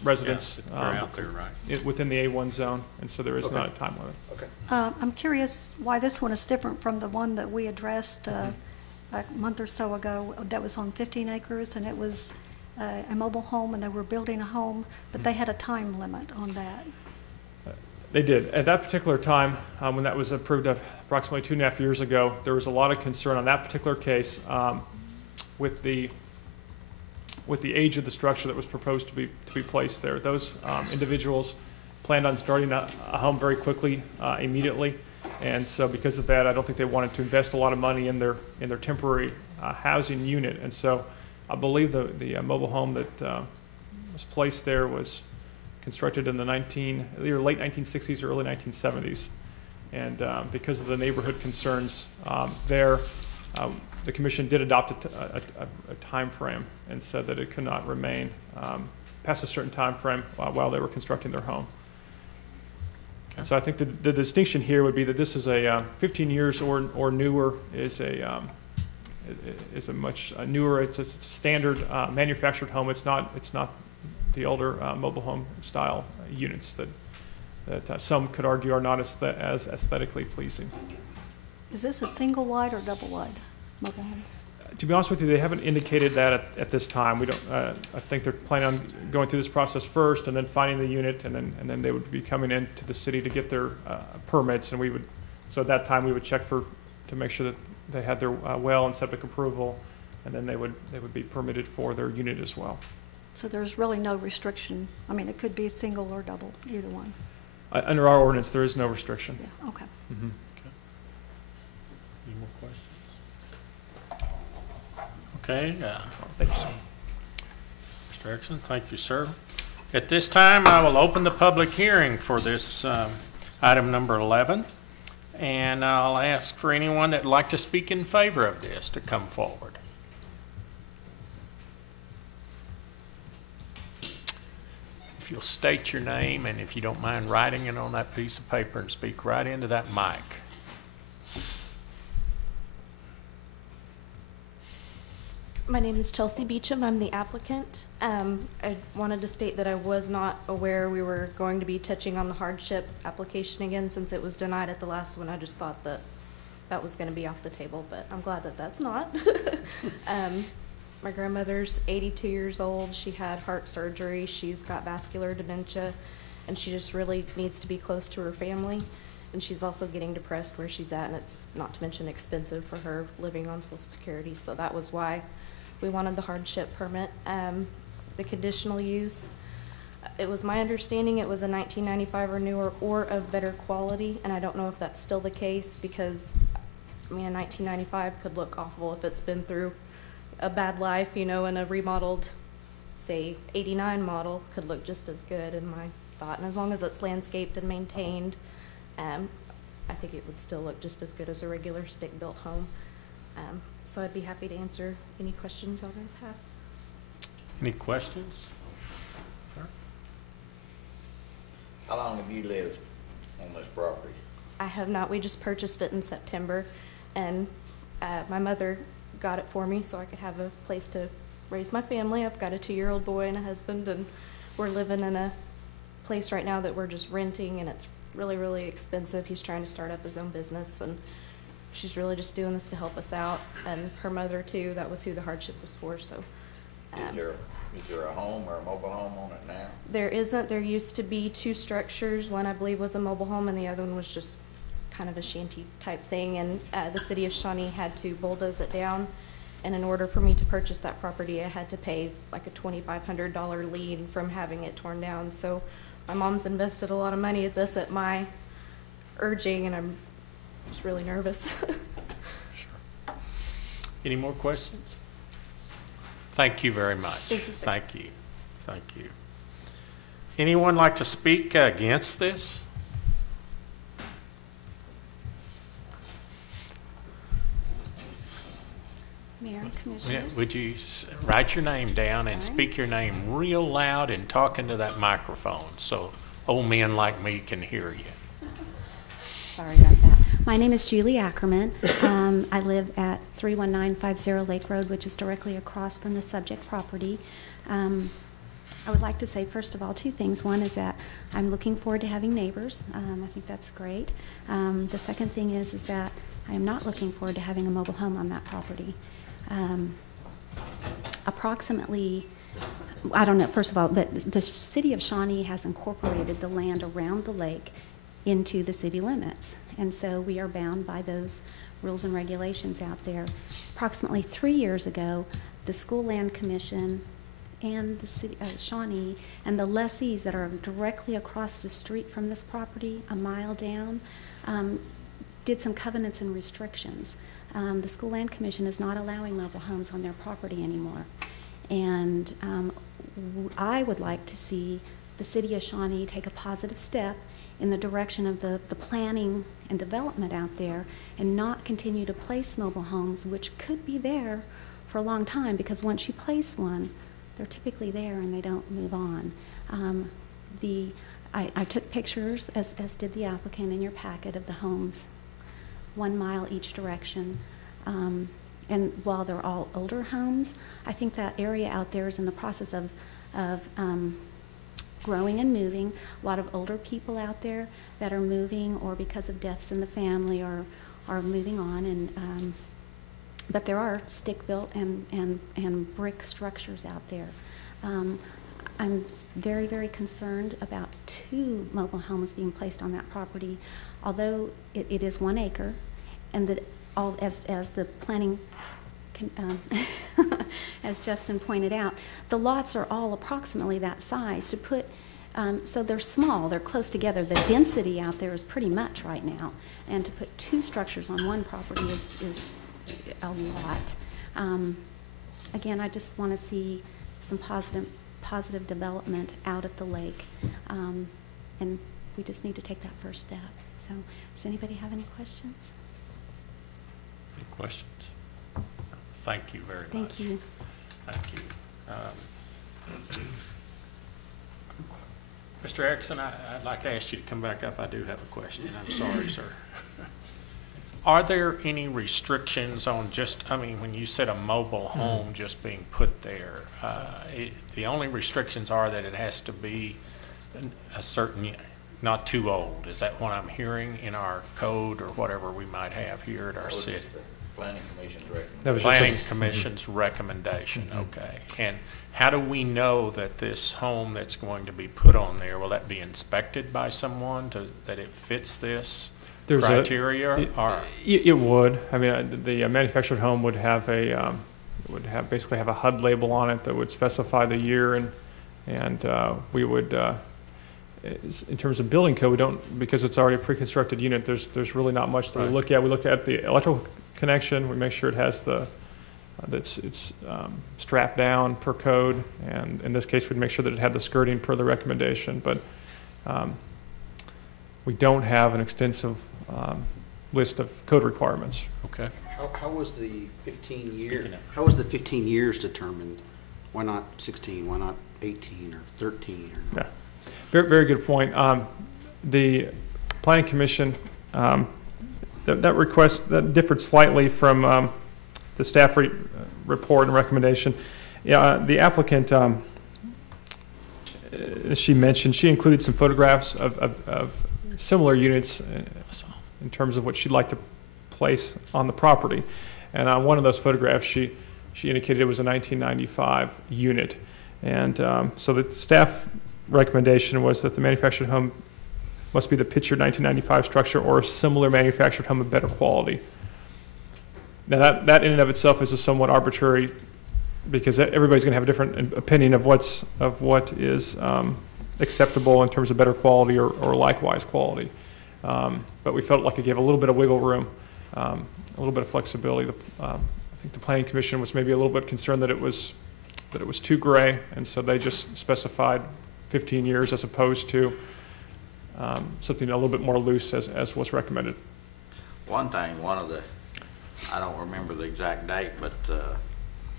residents They're out there, right? within the A1 zone, and so there is not a time limit. Okay. I'm curious why this one is different from the one that we addressed a month or so ago that was on 15 acres, and it was a mobile home, and they were building a home, but they had a time limit on that. They did. At that particular time, when that was approved approximately 2.5 years ago, there was a lot of concern on that particular case with the age of the structure that was proposed to be placed there. Those individuals planned on starting a home very quickly, immediately, and so because of that, I don't think they wanted to invest a lot of money in their temporary housing unit. And so, I believe the mobile home that was placed there was constructed in the either late 1960s or early 1970s, and because of the neighborhood concerns there. The commission did adopt a time frame and said that it could not remain past a certain time frame while they were constructing their home. Okay. So I think the distinction here would be that this is a 15 years or newer is a much newer. It's a standard manufactured home. It's not the older mobile home style units that some could argue are not as aesthetically pleasing. Is this a single wide or double wide mobile home? To be honest with you, they haven't indicated that at this time. We don't. I think they're planning on going through this process first, and then finding the unit, and then they would be coming into the city to get their permits, and we would. So at that time, we would check to make sure that they had their well and septic approval, and then they would be permitted for their unit as well. So there's really no restriction. I mean, it could be single or double, either one. Under our ordinance, there is no restriction. Yeah. Okay. Mm-hmm. Any more questions? Okay. Thank you, sir. Mr. Erickson, thank you, sir. At this time, I will open the public hearing for this item number 11, and I'll ask for anyone that would like to speak in favor of this to come forward. If you'll state your name, and if you don't mind writing it on that piece of paper and speak right into that mic. My name is Chelsea Beecham. I'm the applicant. I wanted to state that I was not aware we were going to be touching on the hardship application again since it was denied at the last one. I just thought that was going to be off the table, but I'm glad that that's not. My grandmother's 82 years old. She had heart surgery. She's got vascular dementia, and she just really needs to be close to her family. And she's also getting depressed where she's at, and it's not to mention expensive for her living on Social Security. So that was why we wanted the hardship permit. The conditional use, it was my understanding it was a 1995 or newer or of better quality, and I don't know if that's still the case because, I mean, a 1995 could look awful if it's been through a bad life, you know, and a remodeled, say, 89 model could look just as good in my thought. And as long as it's landscaped and maintained, I think it would still look just as good as a regular stick-built home. So I'd be happy to answer any questions y'all guys have. Any questions? Sure. How long have you lived on this property? I have not. We just purchased it in September, and my mother got it for me so I could have a place to raise my family. I've got a 2-year-old boy and a husband, and we're living in a place right now that we're just renting, and it's really, really expensive. He's trying to start up his own business, and she's really just doing this to help us out. And her mother, too, that was who the hardship was for. So, Is there a home or a mobile home on it now? there isn't. There used to be 2 structures. One, I believe, was a mobile home, and the other one was just kind of a shanty type thing. And the city of Shawnee had to bulldoze it down. And in order for me to purchase that property, I had to pay like a $2,500 lien from having it torn down. So my mom's invested a lot of money at this at my urging, and I'm just really nervous. Sure. Any more questions? Thank you very much. Thank you, sir. Thank you. Thank you. Anyone like to speak against this? Mayor and Yeah, Commissioners. would you write your name down and speak your name real loud and talk into that microphone so old men like me can hear you? Sorry about that. My name is Julie Ackerman. I live at 31950 Lake Road, which is directly across from the subject property. I would like to say, first of all, 2 things. One is that I'm looking forward to having neighbors. I think that's great. The second thing is that I am not looking forward to having a mobile home on that property. Approximately, I don't know, first of all, but the city of Shawnee has incorporated the land around the lake into the city limits. And so we are bound by those rules and regulations out there. Approximately 3 years ago, the School Land Commission and the city of Shawnee and the lessees that are directly across the street from this property, a mile down, did some covenants and restrictions. The School Land Commission is not allowing mobile homes on their property anymore. And I would like to see the city of Shawnee take a positive step in the direction of the planning and development out there and not continue to place mobile homes, which could be there for a long time, because once you place one, they're typically there and they don't move on. I took pictures, as did the applicant, in your packet of the homes, 1 mile each direction. And while they're all older homes, I think that area out there is in the process of growing and moving. A lot of older people out there that are moving, or because of deaths in the family, are moving on. And but there are stick-built and brick structures out there. I'm very, very concerned about 2 mobile homes being placed on that property, although it is 1 acre, and that as the planning, as Justin pointed out, the lots are all approximately that size. To put, so they're small, they're close together. The density out there is pretty much right now, and to put 2 structures on 1 property is a lot. Again, I just want to see some positive development out at the lake, and we just need to take that first step. So, does anybody have any questions? Any questions? Thank you very much. Thank you. Thank you. Mr. Erickson, I'd like to ask you to come back up. I do have a question. I'm sorry, sir. Are there any restrictions on when you said a mobile home just being put there, the only restrictions are that it has to be a certain, not too old. Is that what I'm hearing in our code or whatever we might have here at our city? Planning Commission's recommendation. That was just Planning Commission's recommendation, okay. And how do we know that this home that's going to be put on there, will that be inspected by someone that it fits this There's a- criteria? Or It would. I mean, the manufactured home would have basically have a HUD label on it that would specify the year, and we would, in terms of building code, we don't, because it's already a pre-constructed unit, there's really not much that we Right. look at. We look at the electrical connection, we make sure it has that it's strapped down per code, and in this case, we'd make sure that it had the skirting per the recommendation, but we don't have an extensive list of code requirements. Okay. How was the 15 year, Speaking of- how was the 15 years determined? Why not 16? Why not 18 or 13? Or? Yeah, very, very good point. The Planning Commission, that request, that differed slightly from the staff report and recommendation. Yeah, the applicant, as she mentioned, she included some photographs of similar units in terms of what she'd like to place on the property. And on one of those photographs, she indicated it was a 1995 unit. And so the staff recommendation was that the manufactured home must be the pictured 1995 structure or a similar manufactured home of better quality. Now that in and of itself is a somewhat arbitrary, because everybody's going to have a different opinion of what is acceptable in terms of better quality or likewise quality. But we felt like it gave a little bit of wiggle room, a little bit of flexibility. I think the Planning Commission was maybe a little bit concerned that it was too gray, and so they just specified 15 years as opposed to something a little bit more loose as was recommended. One thing, I don't remember the exact date, but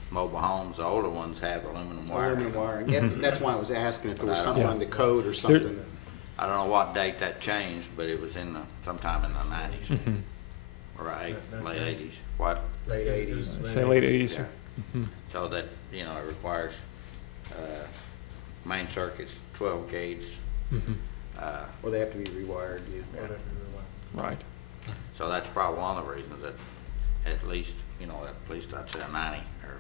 mobile homes, the older ones have aluminum wiring. Aluminum wiring. Yeah, that's why I was asking if there was something Yeah. on the code or something. I don't know what date that changed, but it was sometime in the 90s, or late 80s. What? Late 80s. Say late 80s. Yeah. So that, it requires main circuits, 12 gauge. Or they have to be rewired. Yeah. Right. So that's probably one of the reasons that at least I'd say a 90 or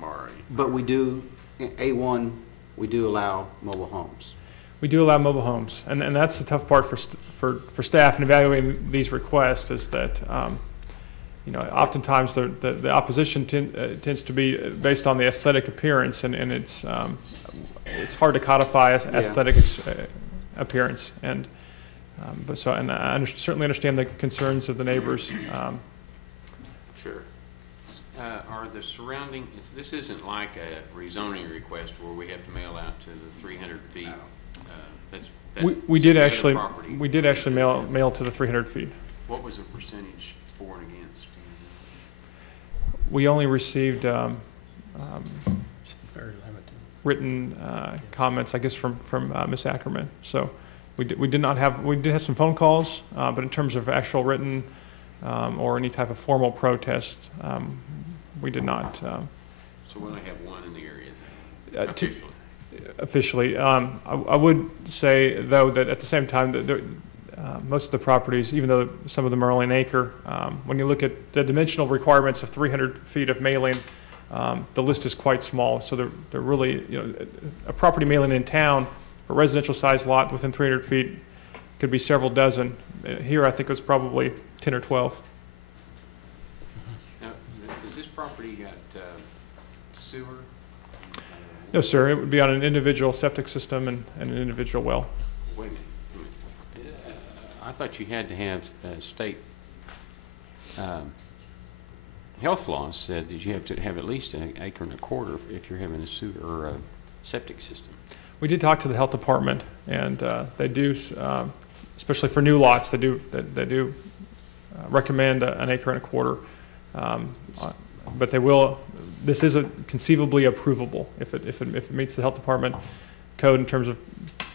more. But we do, A1, we do allow mobile homes. We do allow mobile homes, and that's the tough part for staff in evaluating these requests is that oftentimes the opposition tends to be based on the aesthetic appearance, and it's hard to codify as aesthetic appearance, and I certainly understand the concerns of the neighbors. Sure. Are the surrounding, this isn't like a rezoning request where we have to mail out to the 300 feet? We did actually mail to the 300 feet. What was the percentage for and against? We only received Very limited. written comments, I guess, from Ms. Ackerman. So we did have some phone calls, but in terms of actual written or any type of formal protest, we did not. So we only have one in the area officially? Officially. I would say, though, that at the same time, that most of the properties, even though some of them are only an acre, when you look at the dimensional requirements of 300 feet of mailing, the list is quite small. So they're really, a property mailing in town, a residential size lot within 300 feet could be several dozen. Here, I think it was probably 10 or 12. Now, does this property got sewer? No, sir. It would be on an individual septic system and an individual well. Wait a minute. I thought you had to have state health laws said that you have to have at least an acre and a quarter if you're having a sewer or a septic system. We did talk to the health department, and they do, especially for new lots, they do recommend an acre and a quarter. But they will. This is conceivably approvable if it meets the health department code in terms of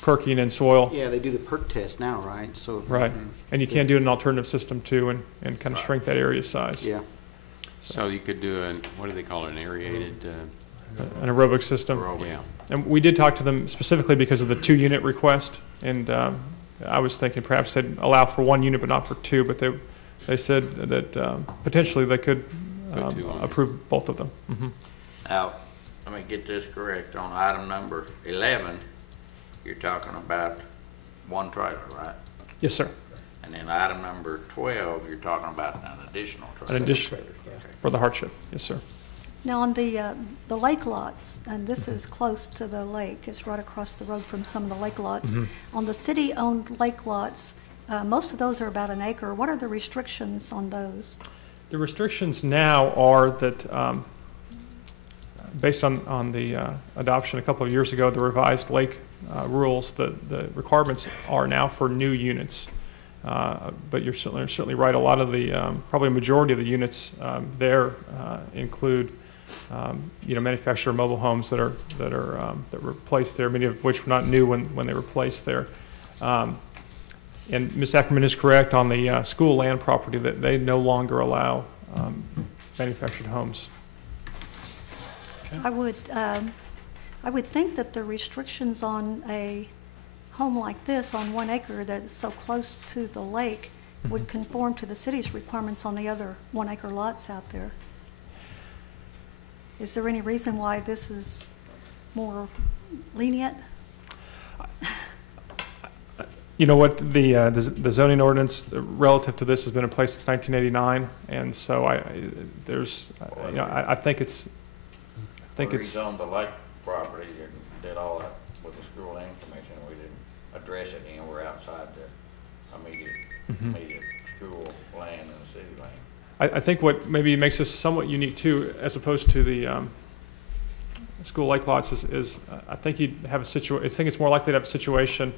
perking and soil. Yeah, they do the perk test now, right? So Right, and you can do an alternative system too, and kind of shrink that area size. Yeah. So you could do what do they call it, an aerated? An aerobic system. Yeah. And we did talk to them specifically because of the 2-unit request, and I was thinking perhaps they'd allow for 1 unit but not for 2, but they said that potentially they could Put two on. approve both of them. Now, let me get this correct. On item number 11, you're talking about one trailer, right? Yes, sir. And then item number 12, you're talking about an additional trailer. An addition for the hardship. Yes, sir. Now, on the lake lots, and this is close to the lake, it's right across the road from some of the lake lots. On the city-owned lake lots, most of those are about an acre. What are the restrictions on those? The restrictions now are that, based on the adoption a couple of years ago, the revised lake rules, the requirements are now for new units. But you're certainly right. A lot of the, probably a majority of the units there include, manufactured mobile homes that were placed there, many of which were not new when they were placed there. And Ms. Ackerman is correct on the school land property that they no longer allow manufactured homes. I would think that the restrictions on a home like this on 1 acre that is so close to the lake would conform to the city's requirements on the other 1 acre lots out there. Is there any reason why this is more lenient? You know what, the zoning ordinance relative to this has been in place since 1989, and so I think it's. Rezoned the lake property and did all that with the school land commission. We didn't address it, and we're outside the immediate school land and the city land. I think what maybe makes this somewhat unique too, as opposed to the school lake lots, is I think you'd have I think it's more likely to have a situation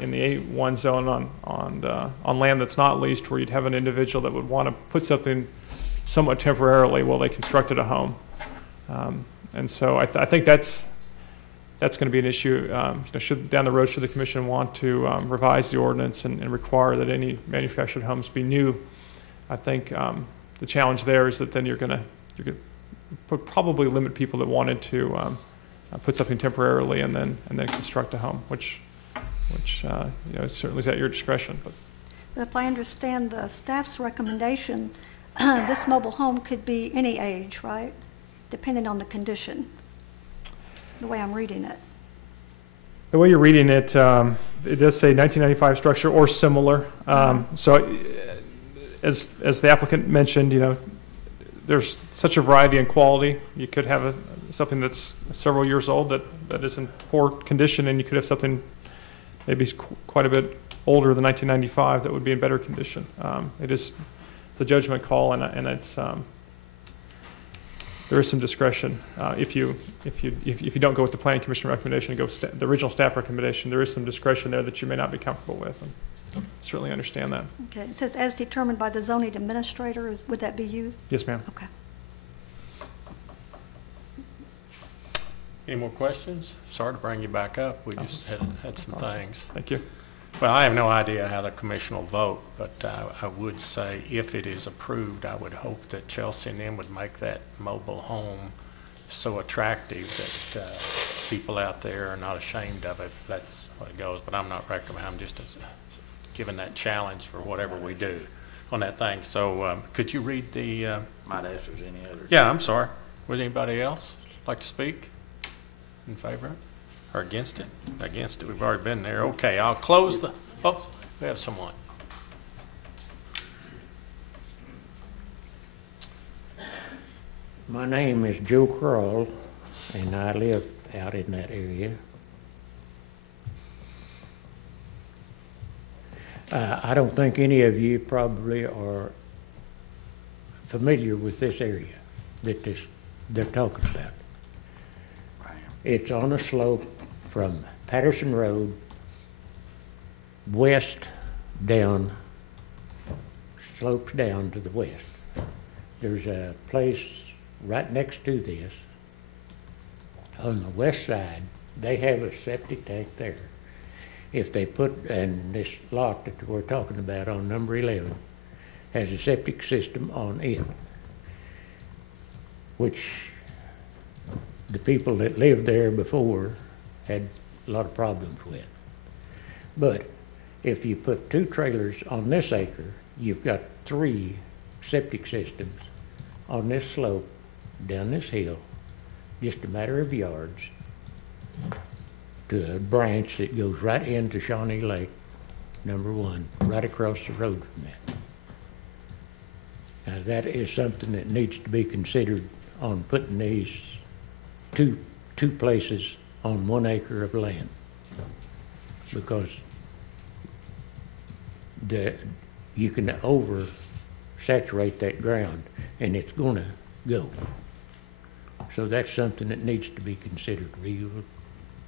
in the A1 zone on land that's not leased, where you'd have an individual that would want to put something somewhat temporarily while they constructed a home. And so I think that's going to be an issue. Down the road, should the commission want to revise the ordinance and require that any manufactured homes be new, I think the challenge there is that then you're going to probably limit people that wanted to put something temporarily and then construct a home, which certainly is at your discretion. But if I understand the staff's recommendation, this mobile home could be any age, right? Depending on the condition, the way I'm reading it. The way you're reading it, it does say 1995 structure or similar. So as the applicant mentioned, there's such a variety in quality. You could have something that's several years old that is in poor condition, and you could have something maybe quite a bit older than 1995 that would be in better condition. It's a judgment call, and it's there is some discretion if you don't go with the planning commission recommendation and go with the original staff recommendation. There is some discretion there that you may not be comfortable with, and certainly understand that. Okay, it says as determined by the zoning administrator. Would that be you? Yes, ma'am. Okay. Any more questions? Sorry to bring you back up. We just had some things. Thank you. Well, I have no idea how the commission will vote, but I would say if it is approved, I would hope that Chelsea and them would make that mobile home so attractive that people out there are not ashamed of it. That's what it goes. But I'm not recommending. I'm just giving that challenge for whatever we do on that thing. So could you read the? Might ask if there's any others. Yeah, I'm sorry. Was anybody else like to speak in favor of it? Or against it? Against it. We've already been there. Okay, I'll close the, oh, we have someone. My name is Joe Kroll, and I live out in that area. I don't think any of you probably are familiar with this area that they're talking about. It's on a slope from Patterson Road west down, slopes down to the west. There's a place right next to this. On the west side, they have a septic tank there. If they put, and this lot that we're talking about on number 11 has a septic system on it, which the people that lived there before had a lot of problems with. But if you put 2 trailers on this acre you've got 3 septic systems on this slope, down this hill, just a matter of yards, to a branch that goes right into Shawnee Lake, number 1, right across the road from that. Now, that is something that needs to be considered on putting these two places on 1 acre of land. Because you can oversaturate that ground and it's gonna go. So that's something that needs to be considered real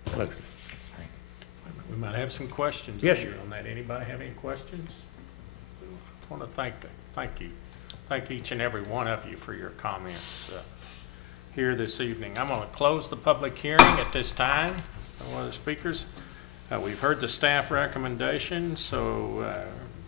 closely. We might have some questions Yes, here sir. on that. Anybody have any questions? I want to thank you. Thank each and every one of you for your comments here this evening. I'm going to close the public hearing at this time. No other speakers. We've heard the staff recommendation, so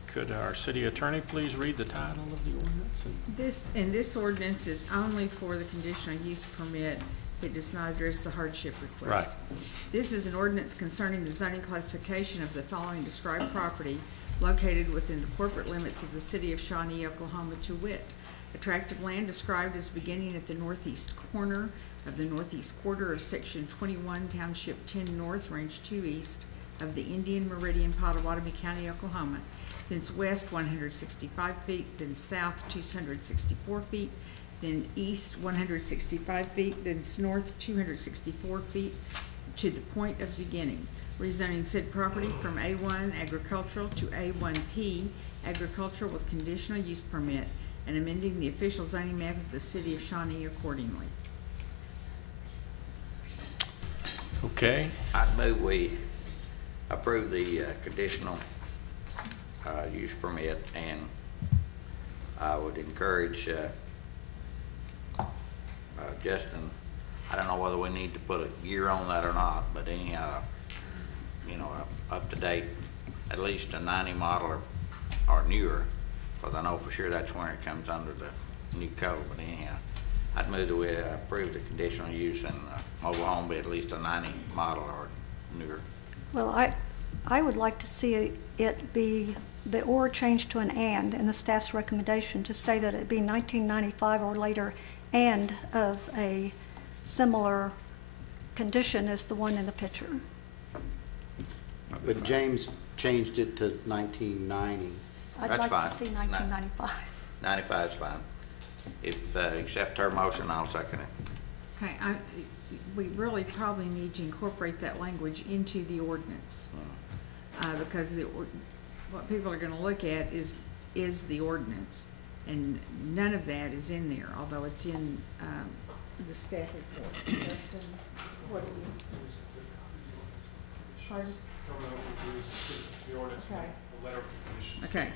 could our city attorney please read the title of the ordinance? This ordinance is only for the conditional use permit. It does not address the hardship request. Right. This is an ordinance concerning the zoning classification of the following described property located within the corporate limits of the city of Shawnee, Oklahoma, to wit: a tract of land described as beginning at the northeast corner of the northeast quarter of section 21, township 10 north, range 2 east of the Indian Meridian, Pottawatomie County, Oklahoma, thence west 165 feet, then south 264 feet, then east 165 feet, then north 264 feet to the point of beginning, rezoning said property from A1 agricultural to A1P agricultural with conditional use permit, and amending the official zoning map of the city of Shawnee accordingly. Okay. I move we approve the conditional use permit, and I would encourage Justin, I don't know whether we need to put a year on that or not, but anyhow, you know, up to date, at least a 90 model or newer, because I know for sure that's when it comes under the new code. But anyhow, I'd move that we approve the conditional use and mobile home be at least a 90 model or newer. Well, I would like to see it be the or changed to an and in the staff's recommendation to say that it be 1995 or later and of a similar condition as the one in the picture. But James changed it to 1990. I'd That's like fine. to see 1995. 95 is fine. If accept her motion, I'll second it. Okay, we really probably need to incorporate that language into the ordinance. Because what people are gonna look at is the ordinance, and none of that is in there, although it's in, the staff report. Justin, what do you? Pardon? Okay,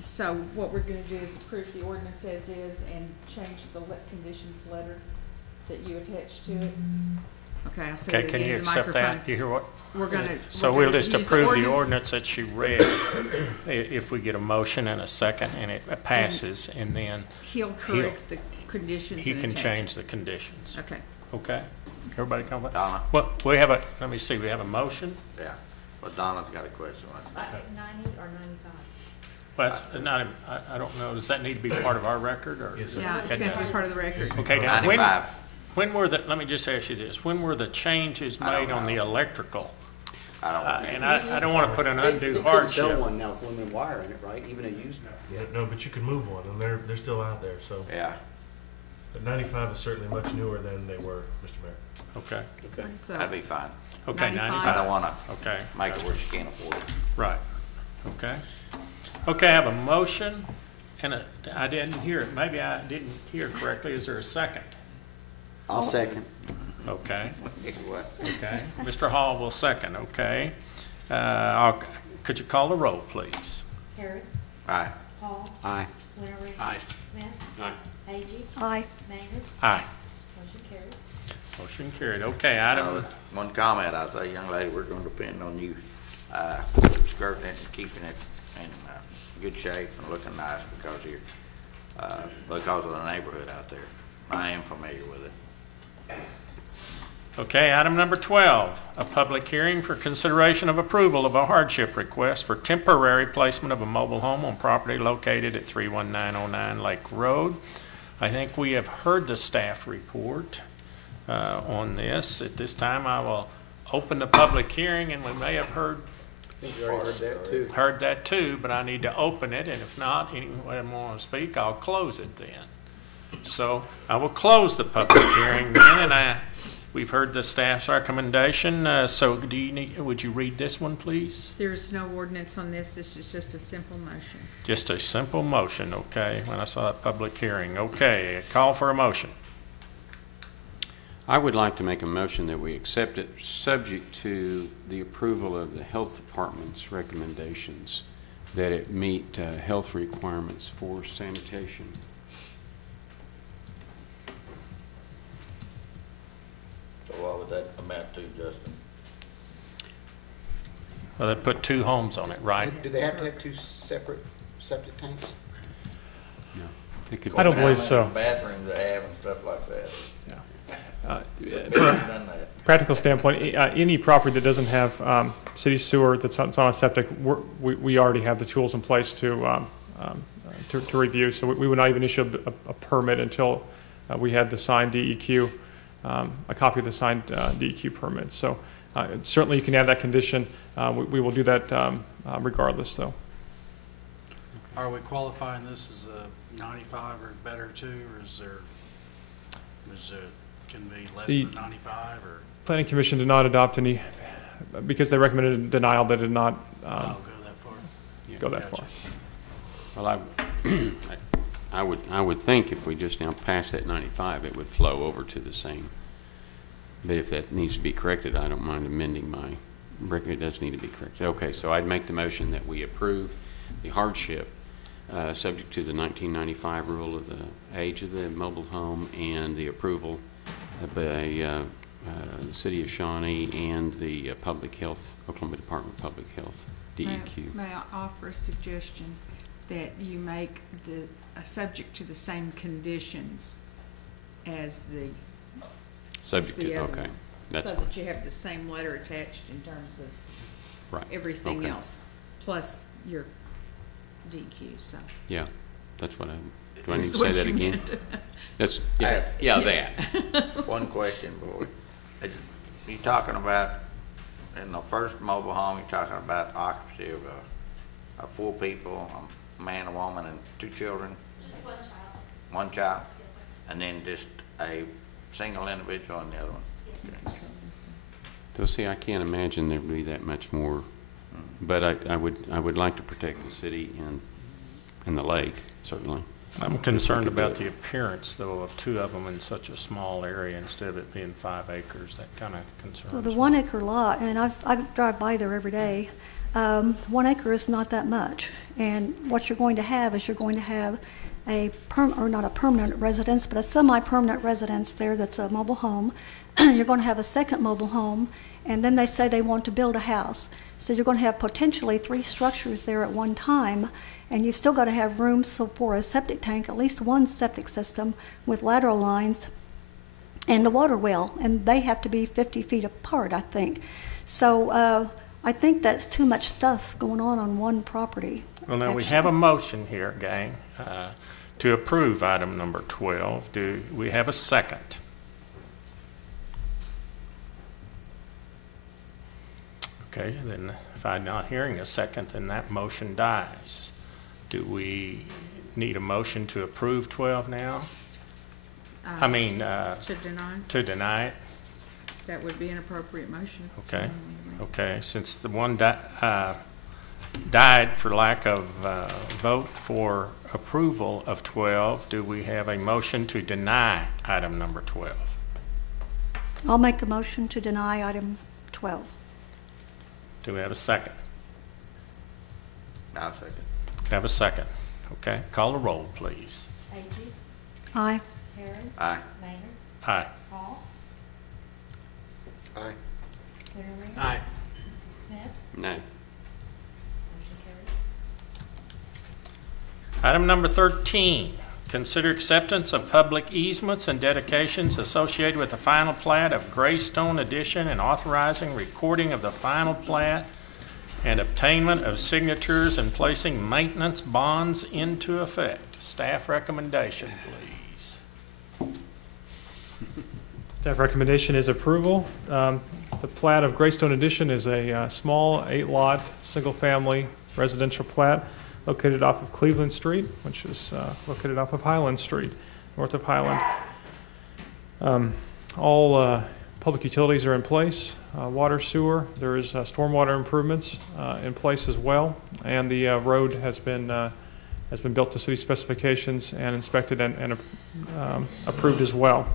so what we're gonna do is approve the ordinance as is and change the conditions letter that you attach to it. Okay, I'll say Okay, it can again you in the accept microphone. that? You hear what? We're gonna. So we're we'll gonna just use approve the ordinance that she read, if we get a motion and a second and it passes, and then He'll correct the conditions he and can attach change it. the conditions. Okay. Okay? Everybody come back? Donna? Well, we have let me see, we have a motion? Yeah. Well, Donna's got a question. 90 or 95? Well, that's not, I don't know, does that need to be part of our record, or? Yes, sir. Yeah, it's gonna be part of the record. Okay, now, 95. when were let me just ask you this, when were the changes I don't made on know. the electrical? I don't. And I don't want to put an undue They couldn't sell hardship. one now with aluminum wire in it, right? Even a used one. No, but you can move one, and they're still out there, so. Yeah. But 95 is certainly much newer than they were, Mr. Mayor. Okay, Okay. So, That'd be fine. okay, 95. I 95, don't wanna okay, make it where she can't afford it. right, okay. Okay, I have a motion, and I didn't hear it, maybe I didn't hear correctly, is there a second? I'll second. Okay, What? okay, Mr. Hall will second, okay. Could you call the roll, please? Harrod, Aye. Hall, Aye. Winteringer. Aye. Smith. Aye. Agee, Aye. Maynard. Aye. Motion carries. Motion carried, okay, item, One comment, I'll say, young lady, we're gonna depend on you, skirting it and keeping it in good shape and looking nice because of your, because of the neighborhood out there. I am familiar with it. Okay, item number 12, a public hearing for consideration of approval of a hardship request for temporary placement of a mobile home on property located at 31909 Lake Road. I think we have heard the staff report on this. At this time, I will open the public hearing, and we may have heard I think you already heard that too. Heard that too, but I need to open it, and if not, anyone want to speak, I'll close it then. So I will close the public hearing then, and we've heard the staff's recommendation. So would you read this one, please? There's no ordinance on this. This is just a simple motion. Just a simple motion, okay, when I saw that public hearing. Okay, call for a motion. I would like to make a motion that we accept it, subject to the approval of the health department's recommendations, that it meet health requirements for sanitation. So what would that amount to, Justin? Well, they put 2 homes on it, right? Do they have to have 2 separate septic tanks? No. It could I don't be- believe so. Bathrooms they have and stuff like that. From a practical standpoint, any property that doesn't have city sewer that's on a septic, we already have the tools in place to review. So we would not even issue a permit until we had the signed DEQ, a copy of the signed DEQ permit. So certainly you can add that condition. We will do that regardless, though. Are we qualifying this as a 95 or better too, or is there can be less than 95 or? Planning Commission did not adopt any, because they recommended a denial, they did not Go that far? go that Gotcha. far. Well, I would think if we just now pass that 95, it would flow over to the same. But if that needs to be corrected, I don't mind amending my record. It does need to be corrected. Okay, so I'd make the motion that we approve the hardship, subject to the 1995 rule of the age of the mobile home and the approval by the City of Shawnee and the Public Health, Oklahoma Department of Public Health, DEQ. May I offer a suggestion that you make subject to the same conditions as the Subject to, other okay, one, that's so fine. that you have the same letter attached in terms of Right. everything Okay. else, plus your DQ, so. Yeah, that's what do I need to That's say what that you again? meant. That's, I- yeah, that. One question, boy. You talking about, in the first mobile home, you're talking about occupancy of 4 people, a man, a woman, and 2 children? Just one child. One child? Yes, sir. And then just a single individual on the other one? Okay. So see, I can't imagine there'd be that much more, but I would like to protect the city and the lake, certainly. I'm concerned about the appearance, though, of 2 of them in such a small area instead of it being 5 acres. That kind of concerns Well, the me. 1 acre lot, and I drive by there every day, 1 acre is not that much. And what you're going to have is you're going to have or not a permanent residence, but a semi-permanent residence there that's a mobile home. You're going to have a second mobile home, and then they say they want to build a house. So you're going to have potentially 3 structures there at one time, and you still got to have room for a septic tank, at least 1 septic system with lateral lines and a water well, and they have to be 50 feet apart, I think. So I think that's too much stuff going on 1 property. Well, now, we actually. have a motion here, gang, to approve item number 12. Do we have a second? Okay, then if I'm not hearing a second, then that motion dies. Do we need a motion to approve 12 now? I mean, To deny, to deny it? that would be an appropriate motion. Okay, So, okay, since the one died for lack of vote for approval of 12, do we have a motion to deny item number 12? I'll make a motion to deny item 12. Do we have a second? I'll second. Have a second. Okay, call the roll, please. Agee, Aye. Harron, Aye. Maynard, Aye. Hall, Aye. Leary, Aye. Smith, No. motion carries. Item number 13, consider acceptance of public easements and dedications associated with the final plat of Greystone Edition and authorizing recording of the final plat and obtainment of signatures and placing maintenance bonds into effect. Staff recommendation, please. Staff recommendation is approval. The plat of Greystone Edition is a small 8-lot, single-family residential plat located off of Cleveland Street, which is located off of Highland Street, north of Highland. All public utilities are in place, water, sewer. There is stormwater improvements in place as well, and the road has been built to city specifications and inspected and approved as well.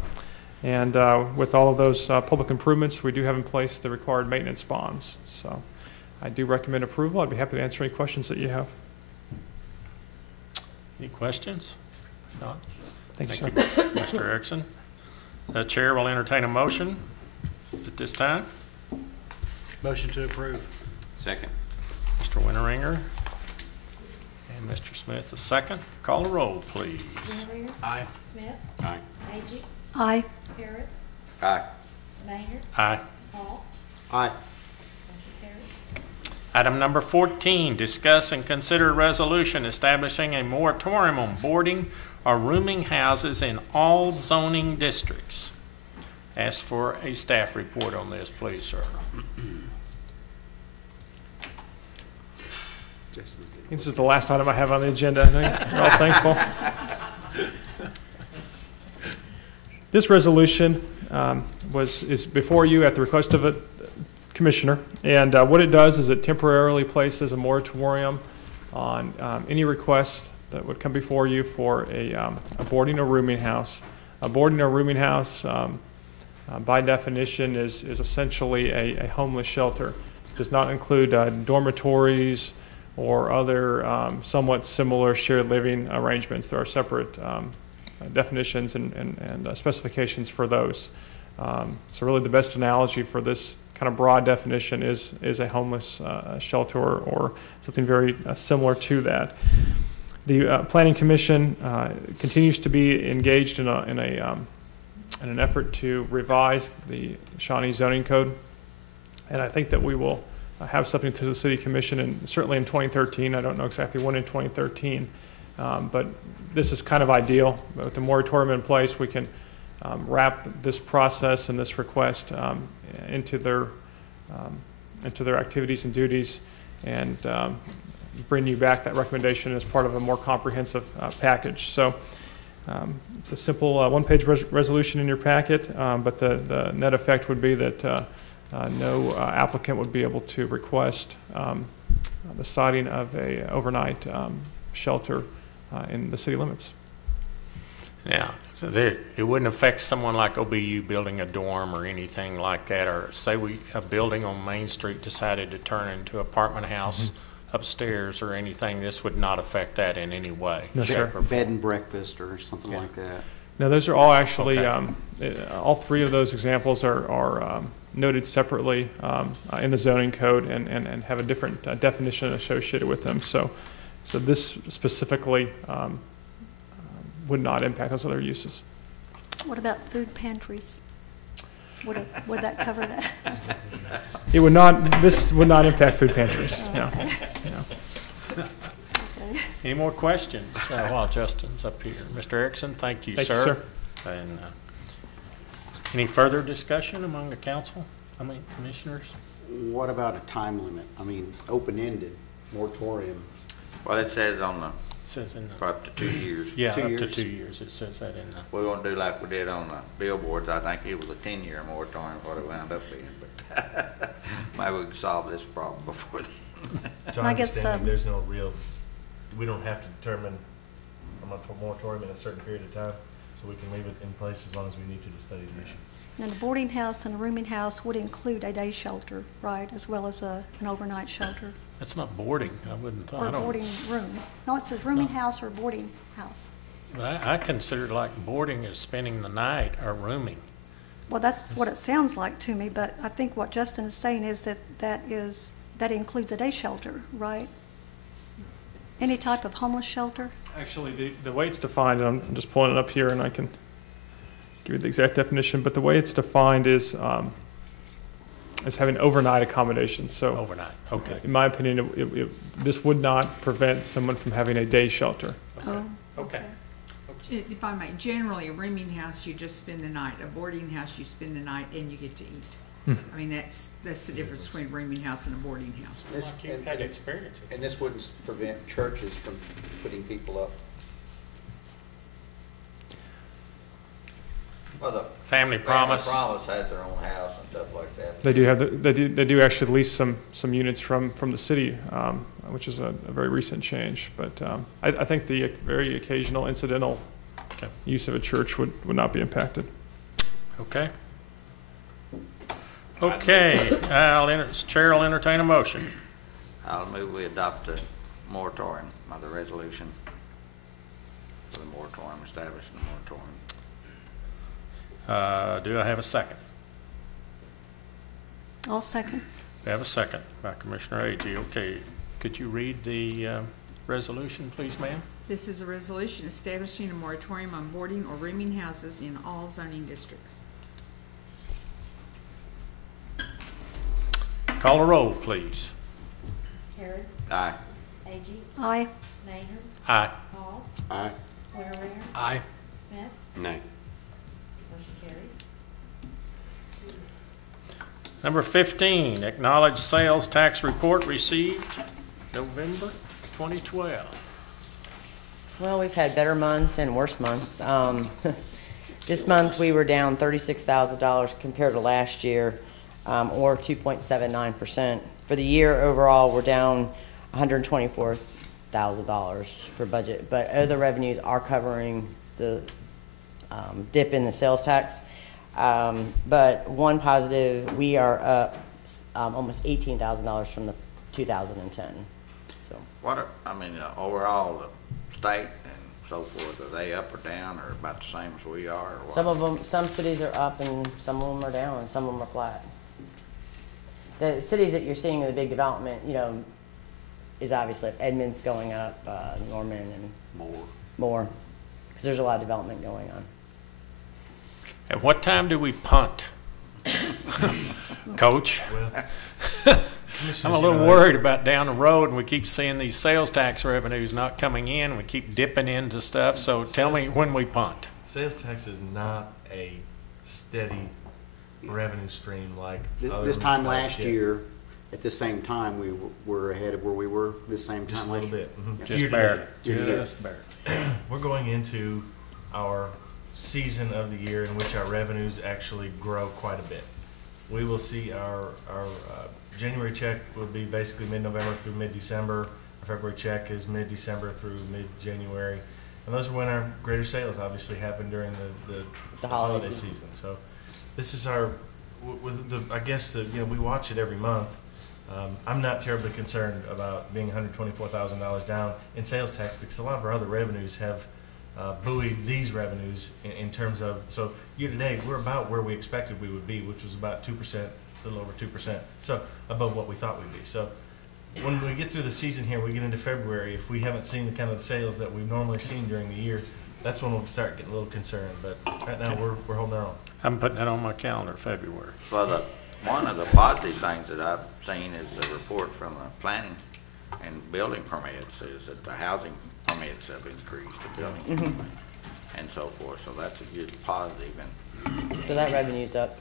And with all of those public improvements, we do have in place the required maintenance bonds. So I do recommend approval. I'd be happy to answer any questions that you have. Any questions? If not, Thank you, sir. Mr. Erickson. The chair will entertain a motion at this time. Motion to approve. Second. Mr. Winteringer and Mr. Smith, the second. Call the roll, please. Winteringer. Aye. Smith. Aye. Agee. Aye. Garrett. Aye. Maynard. Aye. Hall. Aye. Motion carries. Item number 14, discuss and consider a resolution establishing a moratorium on boarding or rooming houses in all zoning districts. Ask for a staff report on this, please, sir. This is the last item I have on the agenda. I know you're all thankful. This resolution is before you at the request of a commissioner, and what it does is it temporarily places a moratorium on any request that would come before you for a boarding or rooming house. A boarding or rooming house, by definition, is essentially a homeless shelter. It does not include dormitories or other somewhat similar shared living arrangements. There are separate definitions and specifications for those. So really the best analogy for this kind of broad definition is a homeless shelter or something very similar to that. The Planning Commission continues to be engaged in an effort to revise the Shawnee zoning code, and I think that we will have something to the City Commission, and certainly in 2013. I don't know exactly when in 2013, but this is kind of ideal. With the moratorium in place, we can wrap this process and this request into their activities and duties, and bring you back that recommendation as part of a more comprehensive package. So it's a simple one-page resolution in your packet, but the net effect would be that no applicant would be able to request the siting of a overnight shelter in the city limits. Yeah, so it wouldn't affect someone like OBU building a dorm or anything like that, or say a building on Main Street decided to turn into an apartment house upstairs or anything. This would not affect that in any way. No, sir. Bed and breakfast or something like that. No, those are all actually, Okay. all three of those examples are noted separately in the zoning code and have a different definition associated with them. So this specifically would not impact those other uses. What about food pantries? Would that cover that? It would not. This would not impact food pantries. Oh, No. okay. No. Okay. Any more questions while Justin's up here? Mr. Erickson, thank you, Thank you, sir. sir. And any further discussion among the commissioners? What about a time limit? I mean, open-ended moratorium. Well, it says on the, It says in the, for up to 2 years. yeah, 2 up to years. 2 years. It says that in the. We're gonna do like we did on the billboards. I think it was a 10-year moratorium, what it wound up being, but maybe we can solve this problem before then. To And I guess, understand, there's no real, we don't have to determine a moratorium in a certain period of time, so we can leave it in place as long as we need to study the issue. And a boarding house and a rooming house would include a day shelter, right, as well as an overnight shelter? That's not boarding. I wouldn't. Or I a don't. boarding room. No, it says rooming house or boarding house. I consider it like boarding is spending the night or rooming. Well, that's what it sounds like to me, but I think what Justin is saying is that includes a day shelter, right? Any type of homeless shelter? Actually, the way it's defined, and I'm just pulling it up here, and I can give you the exact definition, but the way it's defined is having overnight accommodations. So, Overnight, okay. in my opinion, this would not prevent someone from having a day shelter. Oh, Okay. If I might, generally, a rooming house, you just spend the night. A boarding house, you spend the night and you get to eat. I mean, that's the difference between a rooming house and a boarding house. This, Like you had experience. and this wouldn't prevent churches from putting people up. Well, the Family Promise. Promise has their own house and stuff like that. They do have they do actually lease some units from the city, which is a very recent change. But I think the very occasional incidental use of a church would not be impacted. Okay. Okay, Chair will entertain a motion. I'll move we adopt the moratorium, or the resolution for the moratorium, establishing the moratorium. Do I have a second? I'll second. We have a second by Commissioner Agee. Okay, could you read the resolution, please, ma'am? This is a resolution establishing a moratorium on boarding or rooming houses in all zoning districts. Call a roll, please. Harrod. Aye. Agee. Aye. Maynard. Aye. Hall. Aye. Winteringer. Aye. Smith. Nay. Motion carries. Number 15, acknowledge sales tax report received November 2012. Well, we've had better months and worse months. This month, we were down $36,000 compared to last year, or 2.79%. For the year overall, we're down $124,000 for budget, but other revenues are covering the dip in the sales tax. But one positive, we are up almost $18,000 from the 2010. So Overall, the state and so forth, are they up or down, or about the same as we are, or what? some of them, some cities are up and some of them are down and some of them are flat. The cities that you're seeing in the big development, is obviously Edmonds going up, Norman and more, because there's a lot of development going on. At what time do we punt? Coach? I'm a little worried about down the road, and we keep seeing these sales tax revenues not coming in. We keep dipping into stuff, so tell me when we punt. Sales tax is not a steady revenue stream like other This time municipalities last get. year, at the same time, we were ahead of where we were this same Just time a last little year. bit. Mhm. Just Year to barely. date. Just barely. We're going into our season of the year in which our revenues actually grow quite a bit. We will see our January check will be basically mid-November through mid-December. Our February check is mid-December through mid-January. And those are when our greater sales obviously happen during the holiday season. So this is our, I guess we watch it every month. I'm not terribly concerned about being $124,000 down in sales tax because a lot of our other revenues have buoyed these revenues in terms of, so year to date, we're about where we expected we would be, which was about 2%, a little over 2%, so above what we thought we'd be. So when we get through the season here, we get into February, if we haven't seen the kind of sales that we've normally seen during the year, that's when we'll start getting a little concerned, but right now we're holding our own. I'm putting that on my calendar, February. Well, one of the positive things that I've seen is the report from the planning and building permits is that the housing permits have increased, the building permits and so forth, so that's a good positive. And So that revenue's up.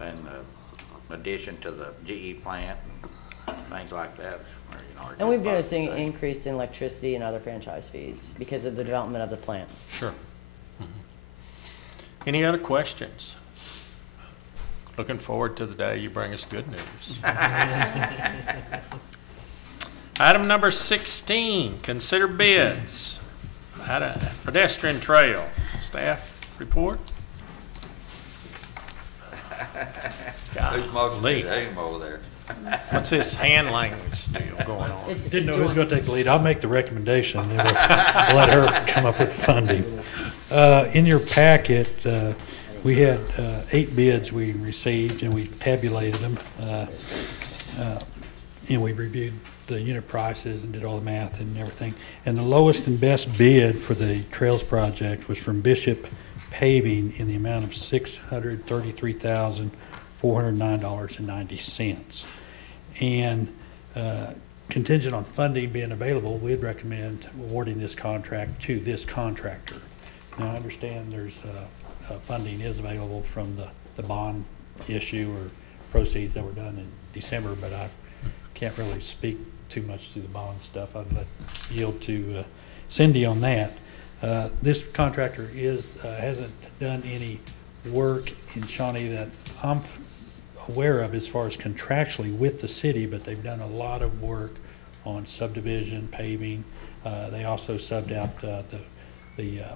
in addition to the GE plant and things like that. are And we've good noticed an positive things. increase in electricity and other franchise fees because of the development of the plants. Sure. Any other questions? Looking forward to the day you bring us good news. Item number 16, consider bids. Had a pedestrian trail. Staff report? Who's most Golly. aim over there? What's this hand language deal going on? Didn't know who's gonna take the lead. I'll make the recommendation, and then we'll let her come up with the funding. In your packet, we had 8 bids we received, and we've tabulated them. And we reviewed the unit prices and did all the math and everything. And the lowest and best bid for the Trails project was from Bishop Paving in the amount of $633,409.90. And contingent on funding being available, we'd recommend awarding this contract to this contractor. Now, I understand there's funding is available from the bond issue or proceeds that were done in December, but I can't really speak too much to the bond stuff. I'd yield to Cindy on that. This contractor hasn't done any work in Shawnee that I'm aware of as far as contractually with the city, but they've done a lot of work on subdivision, paving. They also subbed out the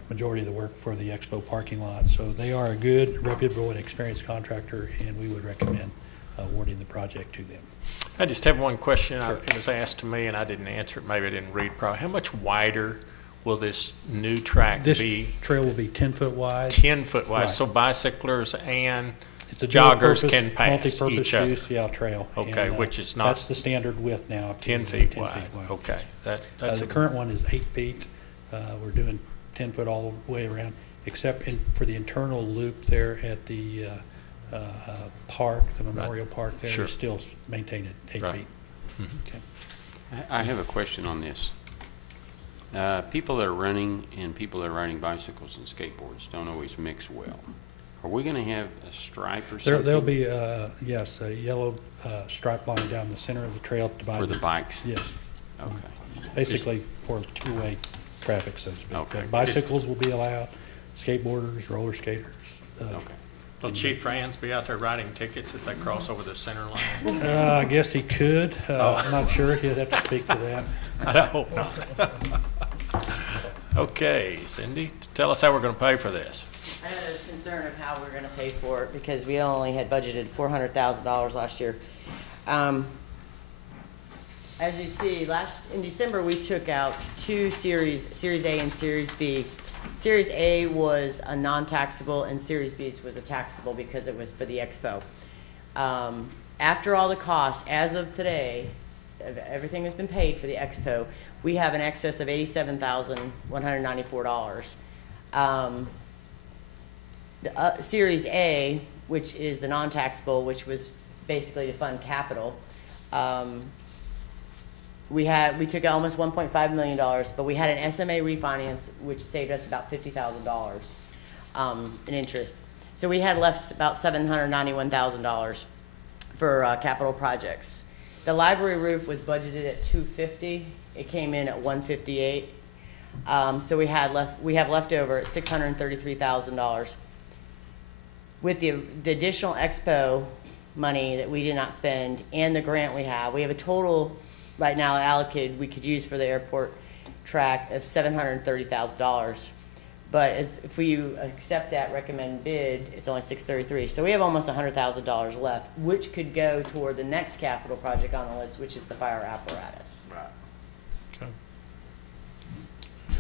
majority of the work for the Expo parking lot. So they are a good, reputable, and experienced contractor, and we would recommend awarding the project to them. I just have one question. It was asked to me, and I didn't answer it. Maybe I didn't read probably. How much wider will this new track be? This trail will be 10 foot wide. 10 foot wide, Right. so bicyclers and It's a joggers dual-purpose, can pass multi-purpose each other. use, trail. Okay, And, which is not That's the standard width now. 10 feet wide. Okay, that's The current one is 8 feet. We're doing 10 foot all the way around, except for the internal loop there at the park, the Memorial Park there. Sure. We still maintain it 8 Right. feet. Okay. I have a question on this. People that are running and people that are riding bicycles and skateboards don't always mix well. Are we going to have a stripe or something? There'll be, yes, a yellow stripe line down the center of the trail divided. For the bikes? Yes. Okay. Basically for two-way traffic, so to speak. Okay. Bicycles will be allowed, skateboarders, roller skaters. Okay. Will Chief Franz be out there writing tickets if they cross over the center line? I guess he could. I'm not sure. He'd have to speak to that. I hope not. Okay, Cindy, tell us how we're going to pay for this. I know there's concern of how we're gonna pay for it, because we only had budgeted $400,000 last year. As you see, in December, we took out two Series A and Series B. Series A was a non-taxable, and Series B was a taxable because it was for the Expo. After all the costs, as of today, everything has been paid for the Expo, we have an excess of $87,194. Series A, which is the non-taxable, which was basically to fund capital, we took out almost $1.5 million, but we had an SMA refinance, which saved us about $50,000 in interest. So we had left about $791,000 for capital projects. The library roof was budgeted at $250. It came in at $158. So we have left over at $633,000. With the additional Expo money that we did not spend and the grant we have a total right now allocated we could use for the airport track of $730,000. But if we accept that recommended bid, it's only $633. So we have almost $100,000 left, which could go toward the next capital project on the list, which is the fire apparatus. Right. Okay.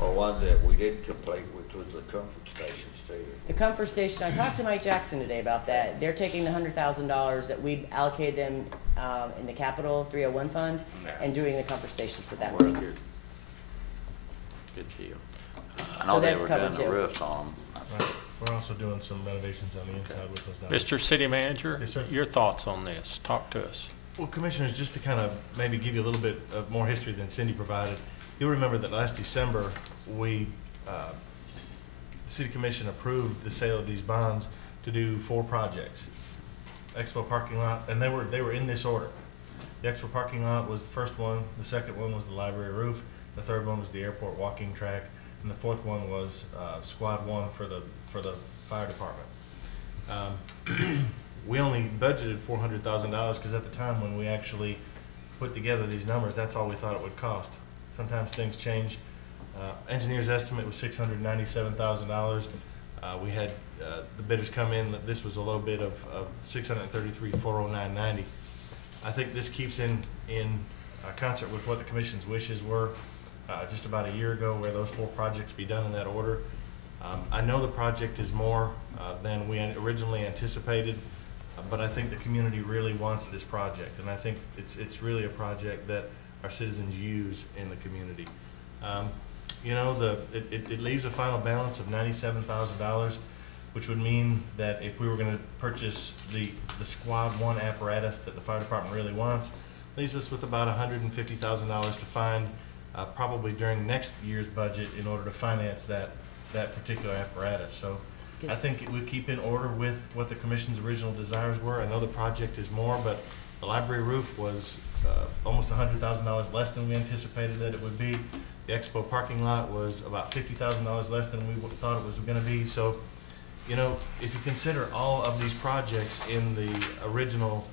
Or one that we did complete, which was the comfort stations too. The comfort station, I talked to Mike Jackson today about that. They're taking the $100,000 that we allocated them in the Capital 301 fund and doing the comfort stations with that money. Good deal. I So know they that's were covered doing the too. roofs on them. Right. We're also doing some renovations on the inside with those. Mr. City Manager, Yes, sir. your thoughts on this? Talk to us. Well, Commissioners, just to kind of maybe give you a little bit of more history than Cindy provided, you'll remember that last December, the City Commission approved the sale of these bonds to do 4 projects. Expo parking lot, and they were in this order. The Expo parking lot was the first one, the second one was the library roof, the third one was the airport walking track, and the fourth one was Squad 1 for the fire department. We only budgeted $400,000 because at the time when we actually put together these numbers, that's all we thought it would cost. Sometimes things change. Engineer's estimate was $697,000. We had the bidders come in, that this was a low bid of $633,409.90. I think this keeps in concert with what the Commission's wishes were just about a year ago, where those 4 projects be done in that order. I know the project is more than we originally anticipated, but I think the community really wants this project, and I think it's really a project that our citizens use in the community. You know, it leaves a final balance of $97,000, which would mean that if we were going to purchase the Squad 1 apparatus that the fire department really wants, leaves us with about $150,000 to find probably during next year's budget in order to finance that particular apparatus. So I think it would keep in order with what the commission's original desires were. I know the project is more, but the library roof was almost $100,000 less than we anticipated that it would be. The expo parking lot was about $50,000 less than we thought it was going to be. So, you know, if you consider all of these projects in the original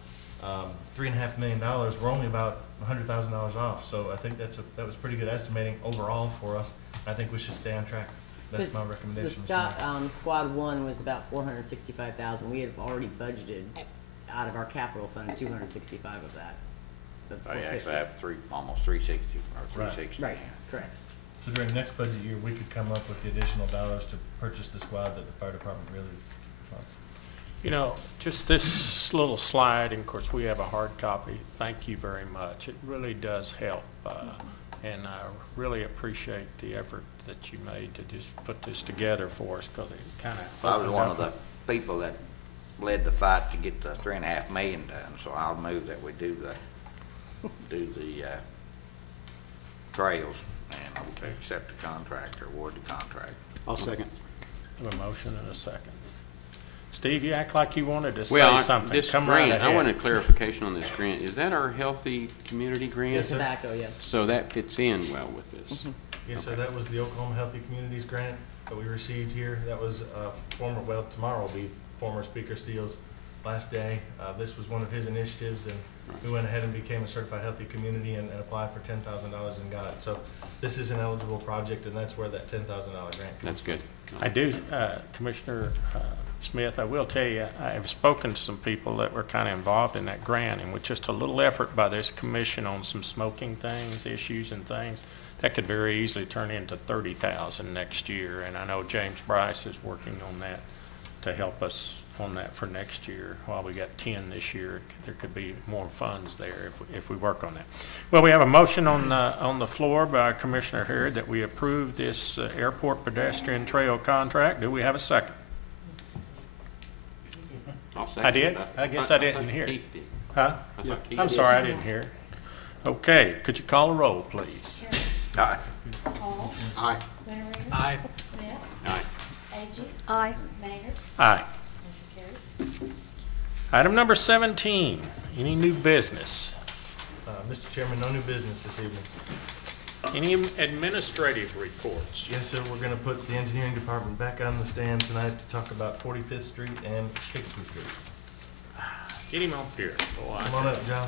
$3.5 million, we're only about $100,000 off. So I think that was pretty good estimating overall for us. I think we should stay on track. That's my recommendation. The Squad 1 was about $465,000. We had already budgeted out of our capital fund $265 of that. Oh, you actually have almost 360 or 360. Right, correct. So during next budget year, we could come up with the additional dollars to purchase the squad that the fire department really wants. You know, just this little slide, and of course we have a hard copy. Thank you very much. It really does help. And I really appreciate the effort that you made to just put this together for us, because it kind of. I was one of the people that led the fight to get the $3.5 million done, so I'll move that we do the trails and accept the contract or award the contract. I'll second. I have a motion and a second. Steve, you act like you wanted to say something. This Come grant, right ahead. I wanted clarification on this grant. Is that our healthy community grant? Yes, tobacco, yes. So that fits in well with this. Mm-hmm. Yes, sir. That was the Oklahoma Healthy Communities grant that we received here. That was tomorrow will be former Speaker Steele's last day. This was one of his initiatives, and we went ahead and became a certified healthy community and applied for $10,000 and got it. So this is an eligible project, and that's where that $10,000 grant comes. That's good. I do, Commissioner Smith, I will tell you, I have spoken to some people that were kind of involved in that grant, and with just a little effort by this commission on some smoking things, issues and things, that could very easily turn into $30,000 next year. And I know James Bryce is working on that to help us on that for next year. While we got 10 this year, there could be more funds there if we work on that. Well, we have a motion on the floor by Commissioner Harrod that we approve this airport pedestrian trail contract. Do we have a second? I'll second I did? that. I guess I didn't hear. Keith did. Huh? I thought Keith I'm did. sorry, I didn't hear. Okay, could you call a roll, please? Aye. Hall. Aye. Leonard. Aye. Smith. Aye. Agee. Aye. Maynard. Aye. Motion carries. Item number 17, any new business? Mr. Chairman, no new business this evening. Any administrative reports? Yes, sir. We're going to put the engineering department back on the stand tonight to talk about 45th Street and Kickapoo Street. Get him up here. Oh, Come on up, John.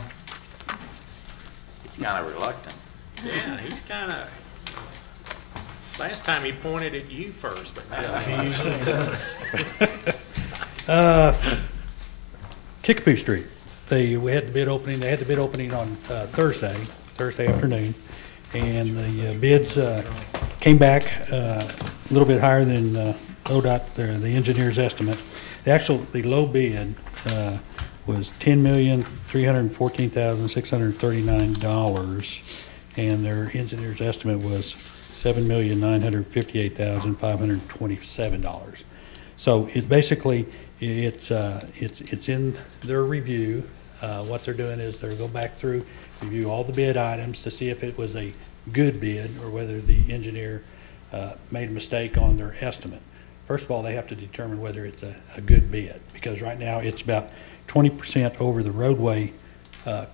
He's kind of reluctant. Yeah, he's kind of, last time he pointed at you first, but now He usually does. Kickapoo Street. We had the bid opening. They had the bid opening on Thursday afternoon, and the bids came back a little bit higher than ODOT, the engineer's estimate. The low bid was $10,314,639, and their engineer's estimate was $7,958,527. So it basically, it's in their review. What they're doing is they're going back through, review all the bid items to see if it was a good bid or whether the engineer made a mistake on their estimate. First of all, they have to determine whether it's a good bid, because right now it's about 20% over the roadway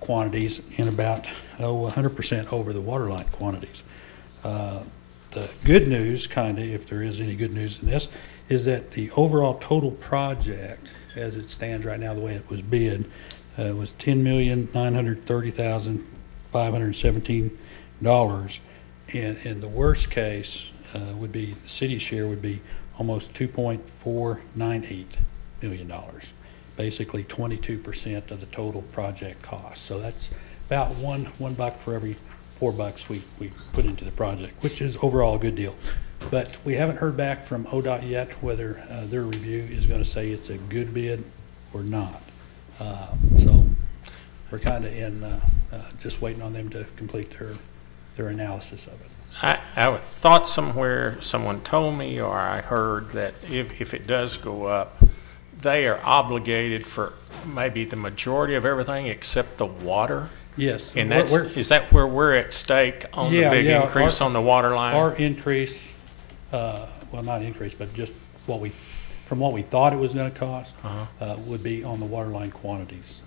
quantities and about 100% over the waterline quantities. The good news, kind of, if there is any good news in this, is that the overall total project, as it stands right now, the way it was bid, was $10,930,517, and the worst case would be the city's share would be almost $2.498 million, basically 22% of the total project cost. So that's about one buck for every $4 we put into the project, which is overall a good deal. But we haven't heard back from ODOT yet whether their review is going to say it's a good bid or not. So we're kind of in just waiting on them to complete their analysis of it. I thought somewhere someone told me, or I heard that if it does go up, they are obligated for maybe the majority of everything except the water. Yes. And is that where we're at stake on the big increase on the water line? Our increase, well, not increase, but just from what we thought it was going to cost, would be on the water line quantities.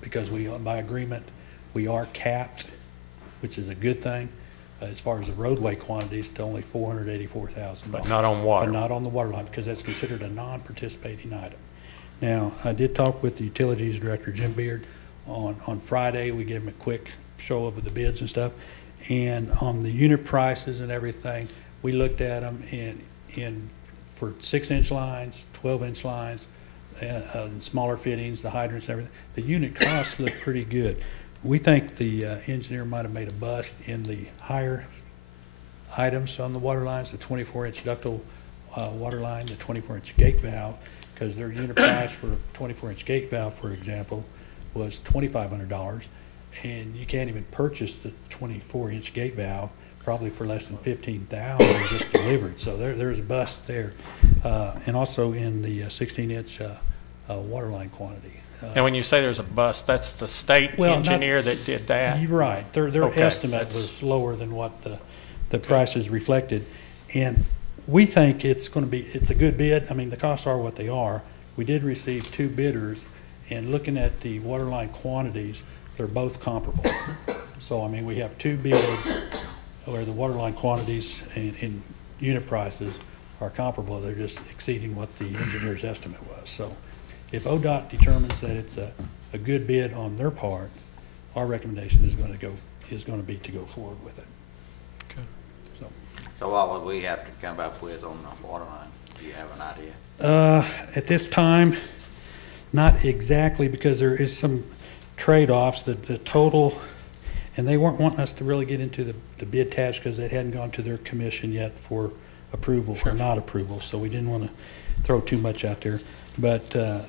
Because by agreement, we are capped, which is a good thing. As far as the roadway quantities, to only $484,000. But not on water. But not on the water line, because that's considered a non-participating item. Now, I did talk with the Utilities Director, Jim Beard, on Friday. We gave him a quick show of the bids and stuff. And on the unit prices and everything, we looked at them for 6-inch lines, 12-inch lines, and smaller fittings, the hydrants and everything. The unit costs look pretty good. We think the engineer might have made a bust in the higher items on the water lines, the 24-inch ductile water line, the 24-inch gate valve, because their unit price for a 24-inch gate valve, for example, was $2,500, and you can't even purchase the 24-inch gate valve probably for less than $15,000 just delivered. So there's a bust there, and also in the 16-inch water line quantity. And when you say there's a bust, that's the state engineer that did that? You're right. Their estimate was lower than what the prices reflected. And we think it's a good bid. I mean, the costs are what they are. We did receive 2 bidders, and looking at the water line quantities, they're both comparable. So, I mean, we have 2 bids where the water line quantities and unit prices are comparable. They're just exceeding what the engineer's estimate was. So, if ODOT determines that it's a good bid on their part, our recommendation is going to be to go forward with it. Okay. So what would we have to come up with on the water line? Do you have an idea? At this time, not exactly, because there is some trade-offs. The total, and they weren't wanting us to really get into the bid tabs because they hadn't gone to their commission yet for approval or not approval, so we didn't want to throw too much out there. But the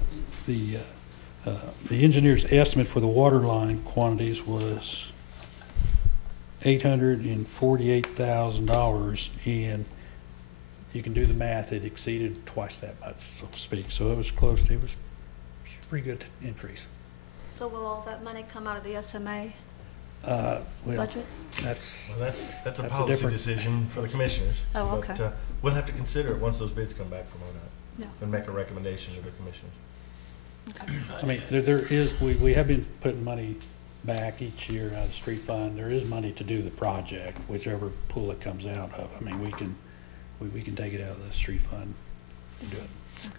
engineer's estimate for the water line quantities was $848,000, and you can do the math. It exceeded twice that much, so to speak. So it was close. It was a pretty good increase. So will all that money come out of the SMA budget? That's a policy decision for the commissioners. Oh, okay. But we'll have to consider it once those bids come back from ODOT. Yeah. And make a recommendation to the commissioners. Okay. I mean, we have been putting money back each year out of the street fund. There is money to do the project, whichever pool it comes out of. I mean, we can take it out of the street fund to do it.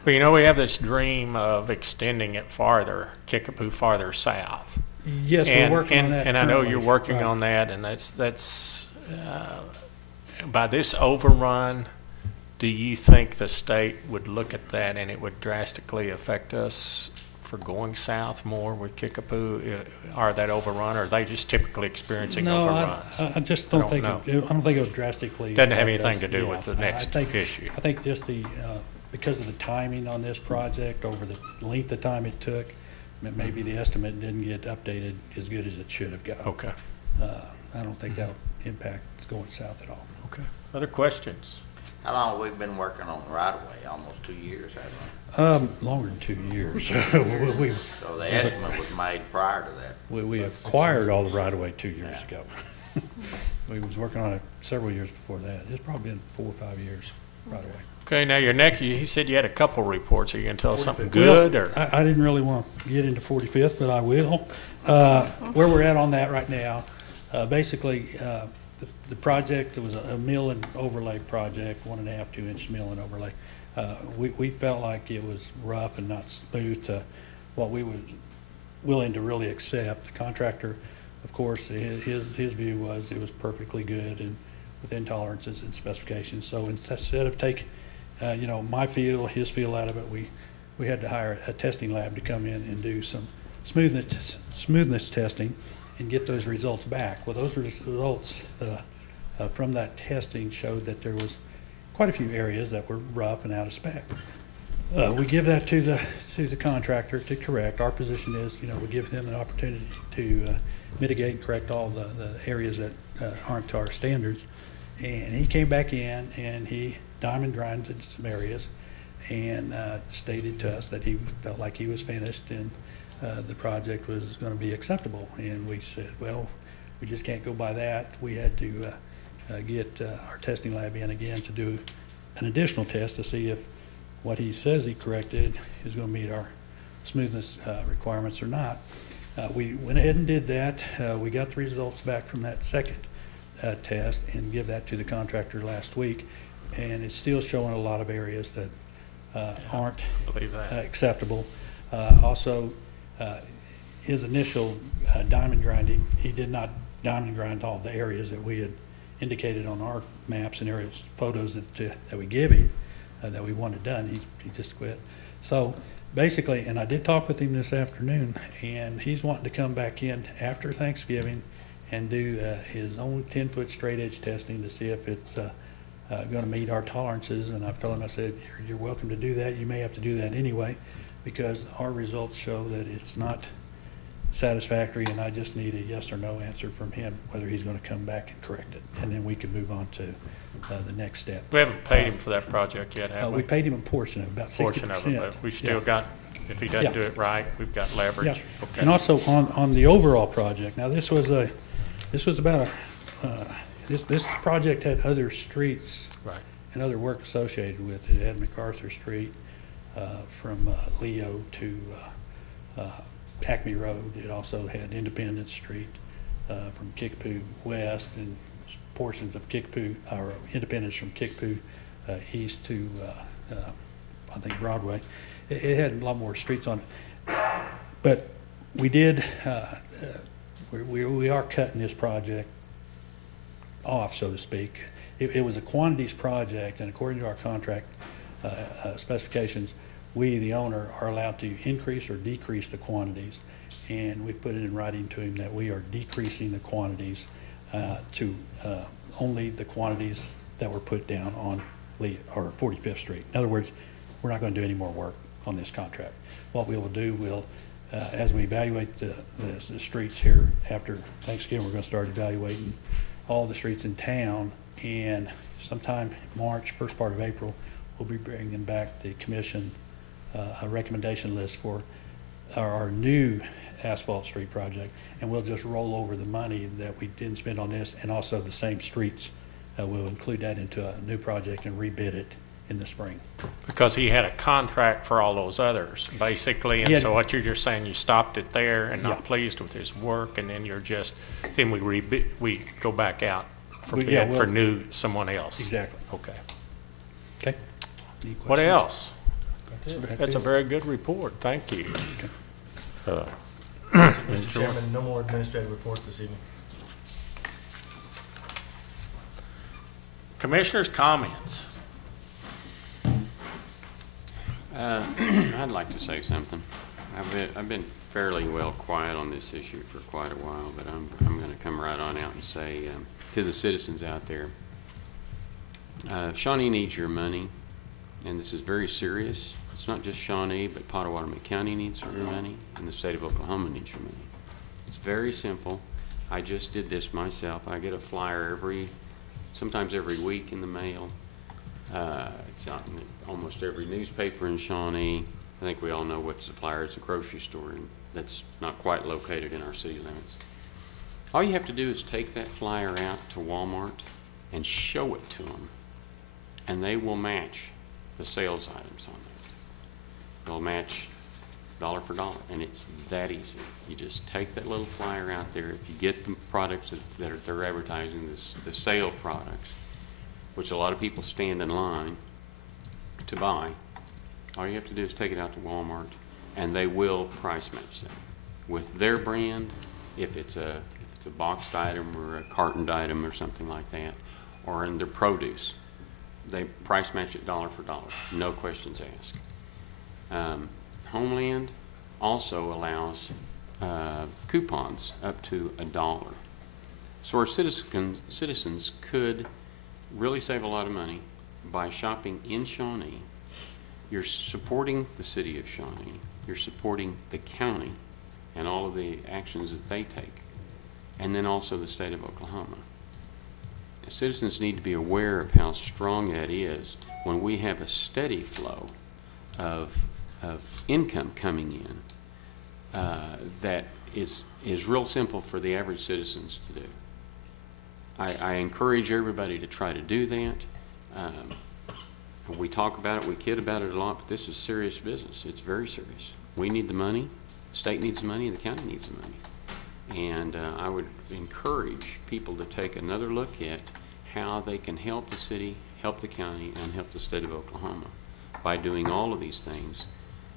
Well, you know, we have this dream of extending it farther, Kickapoo farther south. Yes, we're working on that. And I know you're working on that, and that's by this overrun, do you think the state would look at that and it would drastically affect us for going south more with Kickapoo? Are that overrun, or are they just typically experiencing overruns? I just don't think it would drastically. Doesn't have anything to do with the next issue. I think just because of the timing on this project, over the length of time it took, maybe the estimate didn't get updated as good as it should have got. Okay. I don't think that would impact going south at all. Okay. Other questions? How long have we been working on the right-of-way? Almost 2 years, haven't we? Longer than 2 years. So the estimate was made prior to that? We acquired all the right-of-way 2 years ago. We was working on it several years before that. It's probably been 4 or 5 years right-of-way. Okay, now your next, he said you had a couple reports. Are you going to tell us something good? Well, Or I didn't really want to get into 45th, but I will. Where we're at on that right now, basically, the project, it was a mill and overlay project, 1.5, 2-inch mill and overlay. We felt like it was rough and not smooth to what we were willing to really accept. The contractor, of course, his view was it was perfectly good and within tolerances and specifications. So instead of take, my feel, his feel out of it, we had to hire a testing lab to come in and do some smoothness testing and get those results back. Well, those results from that testing showed that there was quite a few areas that were rough and out of spec. We give that to the contractor to correct. Our position is, we give them an opportunity to mitigate and correct all the areas that aren't to our standards. And he came back in and he diamond grinded some areas and stated to us that he felt like he was finished and the project was going to be acceptable. And we said, well, we just can't go by that. We had to get our testing lab in again to do an additional test to see if what he says he corrected is going to meet our smoothness requirements or not. We went ahead and did that. We got the results back from that second test and give that to the contractor last week. And it's still showing a lot of areas that aren't acceptable. Also, his initial diamond grinding, he did not diamond grind all the areas that we had indicated on our maps and aerial photos that we gave him. That we wanted done. He just quit. So basically, and I did talk with him this afternoon, and he's wanting to come back in after Thanksgiving and do his own 10-foot straight edge testing to see if it's going to meet our tolerances. And I've told him, I said, you're welcome to do that. You may have to do that anyway because our results show that it's not satisfactory, and I just need a yes or no answer from him whether he's going to come back and correct it, and then we can move on to the next step. We haven't paid him for that project yet, have we? We paid him a portion of it, about 60%. Portion of it, but we've still got, if he doesn't do it right, we've got leverage. Yeah. Okay. And also on the overall project, now this was about this project had other streets and other work associated with it. It had MacArthur Street from Leo to Acme Road. It also had Independence Street from Kickapoo West and portions of Kickapoo, or Independence from Kickapoo east to, I think, Broadway. It had a lot more streets on it. But we did, we are cutting this project off, so to speak. It was a quantities project, and according to our contract specifications, we, the owner, are allowed to increase or decrease the quantities. And we put it in writing to him that we are decreasing the quantities to only the quantities that were put down on Lee or 45th Street. In other words, we're not going to do any more work on this contract. What we will do, as we evaluate the streets here after Thanksgiving, we're going to start evaluating all the streets in town, and sometime March, first part of April, we'll be bringing back the commission a recommendation list for our new asphalt street project, and we'll just roll over the money that we didn't spend on this, and also the same streets. We'll include that into a new project and rebid it in the spring. Because he had a contract for all those others, basically, and so what you're just saying, you stopped it there and not pleased with his work, and then then we go back out for bid for someone else. Exactly. Okay. Okay. What else? That's a very good report. Thank you. Mr. Chairman, no more administrative reports this evening. Commissioners' comments. I'd like to say something. I've been fairly well quiet on this issue for quite a while, but I'm going to come right on out and say to the citizens out there, Shawnee needs your money, and this is very serious. It's not just Shawnee, but Pottawatomie County needs your money, and the state of Oklahoma needs your money. It's very simple. I just did this myself. I get a flyer sometimes every week in the mail. It's out in almost every newspaper in Shawnee. I think we all know what's a flyer. It's a grocery store, and that's not quite located in our city limits. All you have to do is take that flyer out to Walmart and show it to them, and they will match the sales items on that. They'll match dollar for dollar, and it's that easy. You just take that little flyer out there. If you get the products that they're advertising, the sale products, which a lot of people stand in line to buy, all you have to do is take it out to Walmart, and they will price match them with their brand. If it's a boxed item or a cartoned item or something like that, or in their produce, they price match it dollar for dollar, no questions asked. Homeland also allows coupons up to $1. So our citizens could really save a lot of money by shopping in Shawnee you're supporting the city of Shawnee, you're supporting the county and all of the actions that they take, and then also the state of Oklahoma. Citizens need to be aware of how strong that is when we have a steady flow of income coming in that is real simple for the average citizens to do. I encourage everybody to try to do that. We talk about it, we kid about it a lot, but this is serious business. It's very serious. We need the money, the state needs the money, and the county needs the money. And I would encourage people to take another look at how they can help the city, help the county, and help the state of Oklahoma by doing all of these things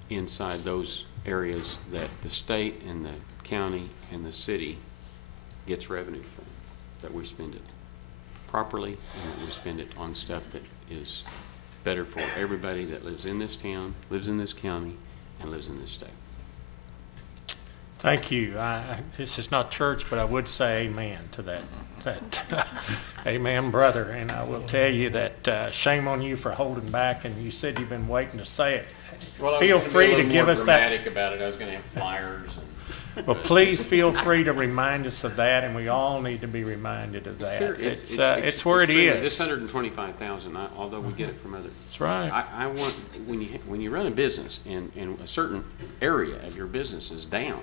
inside those areas that the state and the county and the city gets revenue from, that we spend it properly and that we spend it on stuff that is better for everybody that lives in this town, lives in this county, and lives in this state. Thank you. This is not church, but I would say amen to that. Amen, brother. And I will tell you that shame on you for holding back, and you said you've been waiting to say it. Well, feel free to give us that. Dramatic about it. I was going to have flyers. Well, please feel free to remind us of that, and we all need to be reminded of that. It's where it is. This 125,000, although we get it from others. That's right. I want, when you run a business and a certain area of your business is down,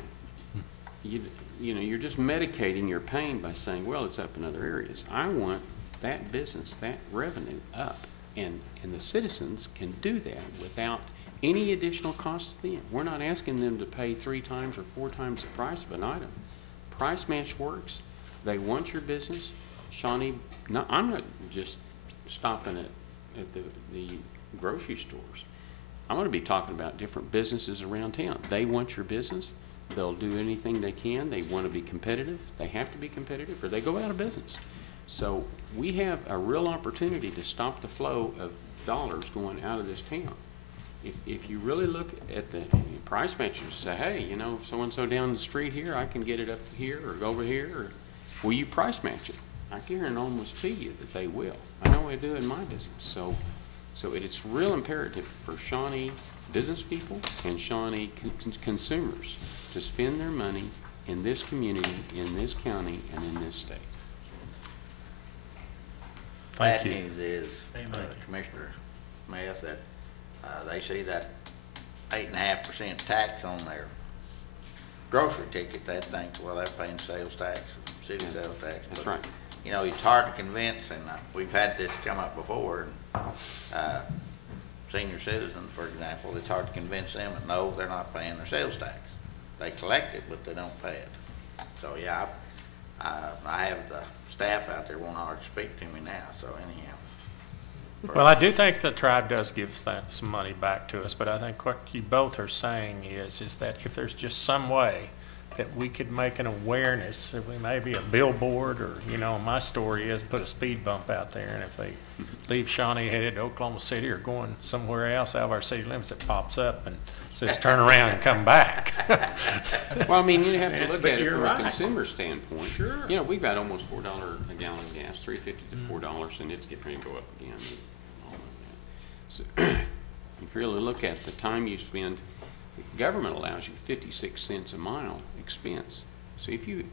you know, you're just medicating your pain by saying, well, it's up in other areas. I want that business, that revenue up, and the citizens can do that without any additional cost to them. We're not asking them to pay 3 times or 4 times the price of an item. Price match works. They want your business. Shawnee, I'm not just stopping at the grocery stores. I'm going to be talking about different businesses around town. They want your business. They'll do anything they can. They want to be competitive. They have to be competitive or they go out of business. So we have a real opportunity to stop the flow of dollars going out of this town. If you really look at the price matches, say, hey, you know, so-and-so down the street here, I can get it up here or go over here, or will you price match it? I guarantee almost to you that they will. I know I do in my business. So it's real imperative for Shawnee business people and Shawnee consumers to spend their money in this community, in this county, and in this state. Bad news is, Commissioner Smith, that they see that 8.5% tax on their grocery ticket. They think, well, they're paying sales tax, city sales tax. That's right. You know, it's hard to convince, and we've had this come up before. Senior citizens, for example, it's hard to convince them that no, they're not paying their sales tax. They collect it, but they don't pay it. So yeah, I have the staff out there wanting to speak to me now. So anyhow. Well, I do think the tribe does give some money back to us, but I think what you both are saying is that if there's just some way that we could make an awareness, if we maybe a billboard, or, you know, my story is put a speed bump out there, and if they leave Shawnee headed to Oklahoma City or going somewhere else out of our city limits, it pops up and says turn around and come back. Well, I mean, you have to look But at it you're from right. a consumer standpoint. Sure. You know, we've got almost $4 a gallon of gas, $3.50 to $4, and it's getting ready to go up again. All of that. So if you really look at the time you spend, the government allows you 56 cents a mile expense. So if you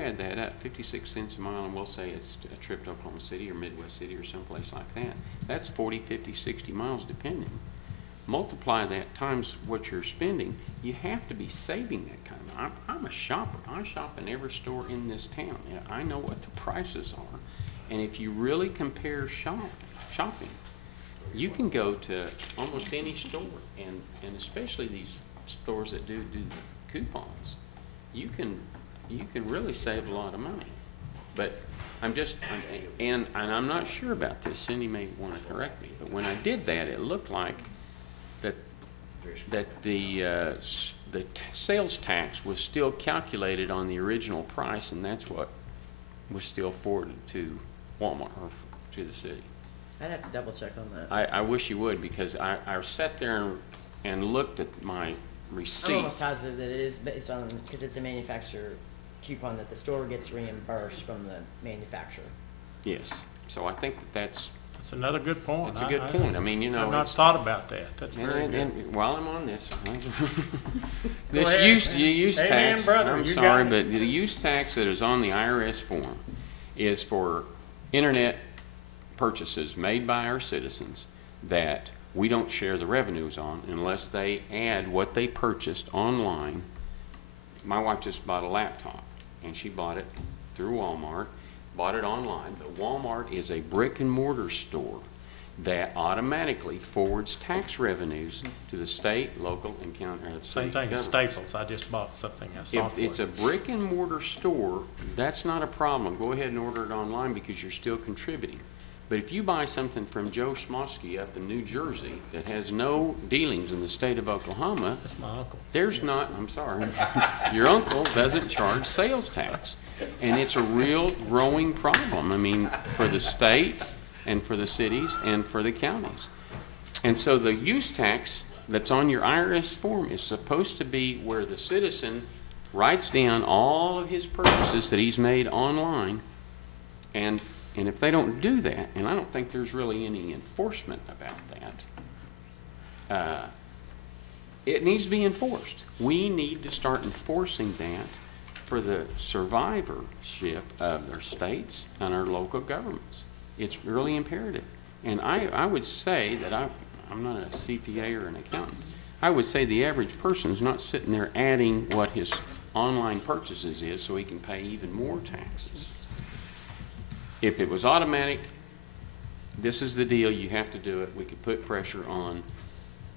add that up, 56 cents a mile, and we'll say it's a trip to Oklahoma City or Midwest City or someplace like that, that's 40, 50, 60 miles depending. Multiply that times what you're spending, you have to be saving that kind of money. I'm a shopper. I shop in every store in this town. I know what the prices are. And if you really compare shopping, you can go to almost any store, and especially these stores that do the coupons, you can really save a lot of money. But I'm not sure about this. Cindy may want to correct me, but when I did that, it looked like that the sales tax was still calculated on the original price, and that's what was still forwarded to Walmart or to the city. I'd have to double check on that. I wish you would, because I sat there and looked at my receipt. I'm almost positive that it is based on, because it's a manufacturer coupon that the store gets reimbursed from the manufacturer. Yes. So I think that's That's another good point. It's a good point. I mean, you know, I've not it's- thought about that. That's very good. And while I'm on this, Go this ahead, use man. Amen, tax, brother, I'm you got sorry, it. but the use tax that is on the IRS form is for internet purchases made by our citizens that we don't share the revenues on unless they add what they purchased online. My wife just bought a laptop, and she bought it through Walmart, bought it online, but Walmart is a brick and mortar store that automatically forwards tax revenues to the state, local, and county. Same thing as Staples. I just bought something, a If software. it's a brick and mortar store, that's not a problem. Go ahead and order it online because you're still contributing. But if you buy something from Joe Schmosky up in New Jersey that has no dealings in the state of Oklahoma, That's my uncle. there's not, I'm sorry, your uncle doesn't charge sales tax. And it's a real growing problem, I mean, for the state and for the cities and for the counties. And so the use tax that's on your IRS form is supposed to be where the citizen writes down all of his purchases that he's made online. And if they don't do that, and I don't think there's really any enforcement about that, it needs to be enforced. We need to start enforcing that for the survivorship of our states and our local governments. It's really imperative. And I would say that I'm not a CPA or an accountant. I would say the average person's not sitting there adding what his online purchases is so he can pay even more taxes. If it was automatic, this is the deal, you have to do it. We could put pressure on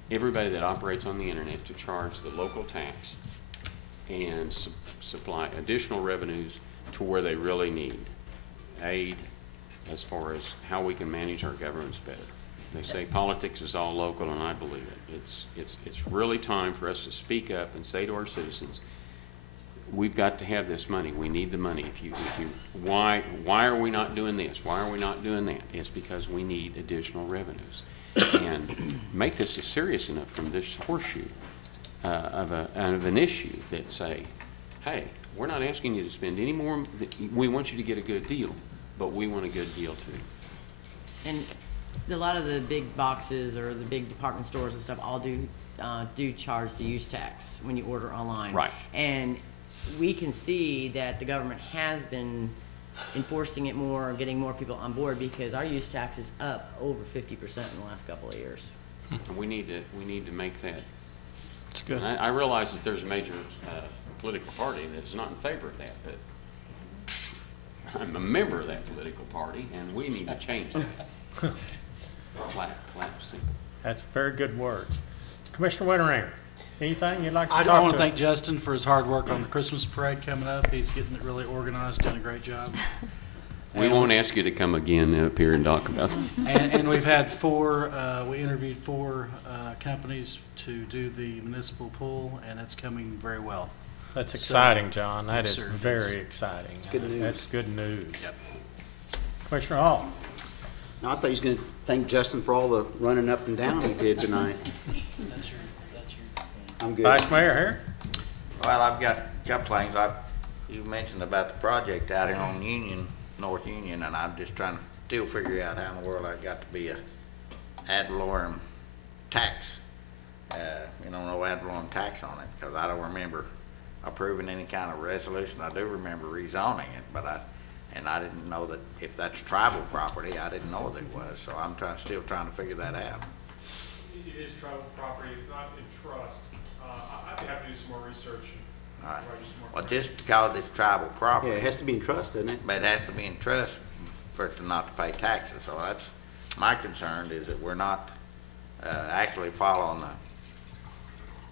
everybody that operates on the internet to charge the local tax and supply additional revenues to where they really need aid as far as how we can manage our governments better. They say politics is all local, and I believe it. It's really time for us to speak up and say to our citizens, we've got to have this money. We need the money. Why are we not doing this? Why are we not doing that? It's because we need additional revenues. And make this serious enough from this horseshoe of an issue that say, hey, we're not asking you to spend any more. We want you to get a good deal, but we want a good deal too. And a lot of the big boxes or the big department stores and stuff all do charge the use tax when you order online. Right. And we can see that the government has been enforcing it more, getting more people on board because our use tax is up over 50% in the last couple of years. And we need to make that. It's good. And I realize that there's a major political party that's not in favor of that, but I'm a member of that political party, and we need to change that. Flat simple. That's very good words. Commissioner Winteringer, anything you'd like to I talk want to us? thank Justin for his hard work on the Christmas parade coming up. He's getting it really organized, doing a great job. We won't ask you to come again up here and talk about it. And we've had we interviewed four companies to do the municipal pool, and it's coming very well. That's exciting, John. That Yes, is sir. very exciting. good news. That's good news. Yep. Commissioner Hall. No, I thought he was going to thank Justin for all the running up and down he did tonight. That's your. I'm good. Vice Mayor here. Well, I've got a couple things. You mentioned about the project out here on North Union, and I'm just trying to still figure out how in the world I got to be a ad valorem tax. No ad valorem tax on it, because I don't remember approving any kind of resolution. I do remember rezoning it, but I didn't know that if that's tribal property, I didn't know that it was. So I'm still trying to figure that out. It is tribal property, it's not in trust. I'd be happy to do some more research. All right. Well, just because it's tribal property. Yeah, it has to be in trust, doesn't it? But it has to be in trust for it to not to pay taxes. So that's my concern, is that we're not actually following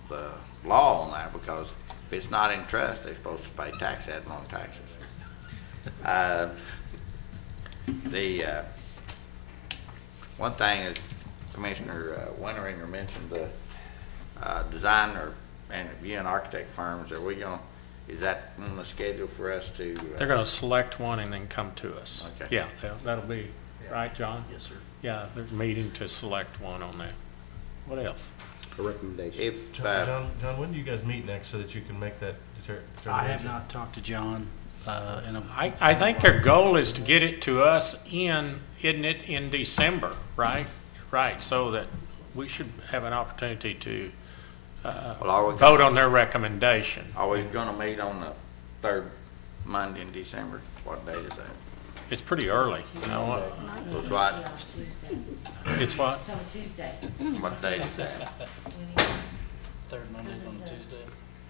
the law on that, because if it's not in trust, they're supposed to pay ad valorem taxes. The one thing is Commissioner Winteringer mentioned the designer and reviewing architect firms. Is that on the schedule for us to? They're going to select one and then come to us. Okay. Yeah, that'll be, right, John? Yes, sir. Yeah, there's a meeting to select one on that. What else? A recommendation. If John, when do you guys meet next so that you can make that I have not talked to John. in a. I think their goal is to get it to us isn't it, in December, right? Right, so that we should have an opportunity to vote on their recommendation. Are we gonna meet on the third Monday in December? What day is that? It's pretty early. You know what? That's right. It's what? It's on Tuesday. What date is that? Third Monday's on Tuesday.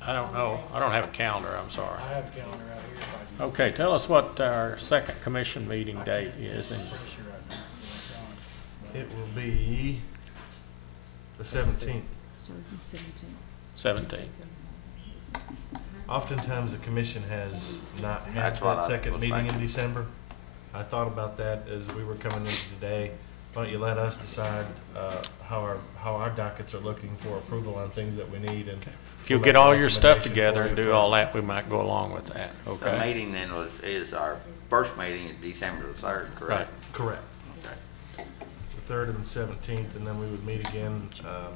I don't know. I don't have a calendar, I'm sorry. I have a calendar out here. If I can- Okay, tell us what our second commission meeting date is. Pretty sure I can. It will be the 17th. 17. Oftentimes, the commission has not had That's what that I second was meeting in thinking. December. I thought about that as we were coming into today. Why don't you let us decide how our dockets are looking for approval on things that we need, and If you'll we'll get make a all your stuff recommendation together for and you do for- all that, we might go along with that, The okay? meeting then is our first meeting is December the 3rd, correct? Correct. Okay. The 3rd and the 17th, and then we would meet again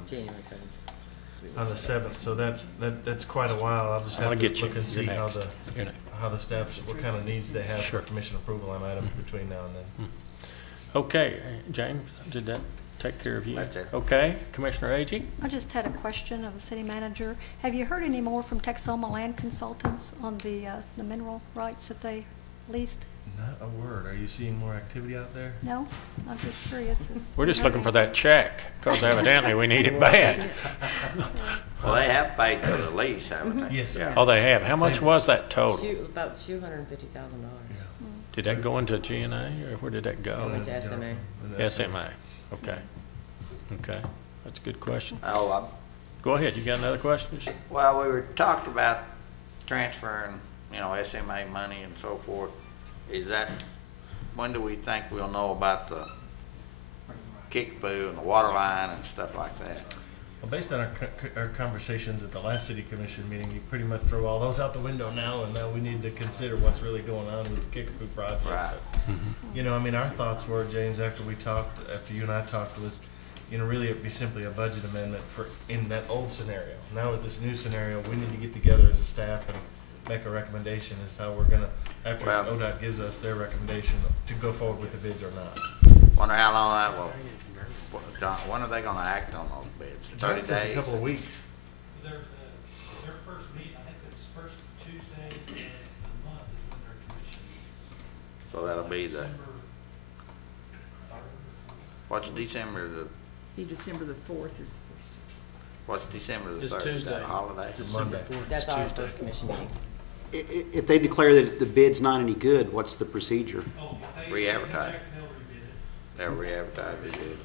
January 7th. on the 7th. So that's quite a while. I'll just I'll have get to you. look and You're see how next. You're next. the staffs, what kind of needs they have Sure. for commission approval on items between now and then. Okay, James, did that take care of you? That's it. Okay, Commissioner Agee? I just had a question of the city manager. Have you heard any more from Texoma Land Consultants on the mineral rights that they leased? Not a word. Are you seeing more activity out there? No? I'm just curious. if We're you just heard looking for any. that check, because evidently we need it bad. Well, they have paid for the lease, haven't they? Yes, sir. Yeah. Oh, they have. How much was that total? About $250,000. Did that go into GNA, or where did that go? Went to SMA. SMA, okay. Okay, that's a good question. Oh, Go ahead, you got another question? well, we were talked about transferring, SMA money and so forth. Is that, when do we think we'll know about the kickapoo and the water line and stuff like that? Well, based on our conversations at the last city commission meeting, you pretty much throw all those out the window now, and now we need to consider what's really going on with the kickapoo project. Right. Our thoughts were, James, after you and I talked, was, really it'd be simply a budget amendment in that old scenario. Now with this new scenario, we need to get together as a staff and make a recommendation as how we're gonna, after Well- ODOT gives us their recommendation, to go forward with the bids or not. Wonder how long that will, John, when are they gonna act on those bids? 30 John says days? a couple of weeks. Their first meeting, I think it's first Tuesday of the month is when their commission meets. So that'll be the, December 3rd. what's December Be December the 4th is, what's December the 3rd? It's Is that Tuesday. a holiday? December Monday. 4th. That's It's our Tuesday. first commission meeting. If they declare that the bid's not any good, what's the procedure? Oh, if they Re-advertise. they'll rebid it. They'll re-advertise it,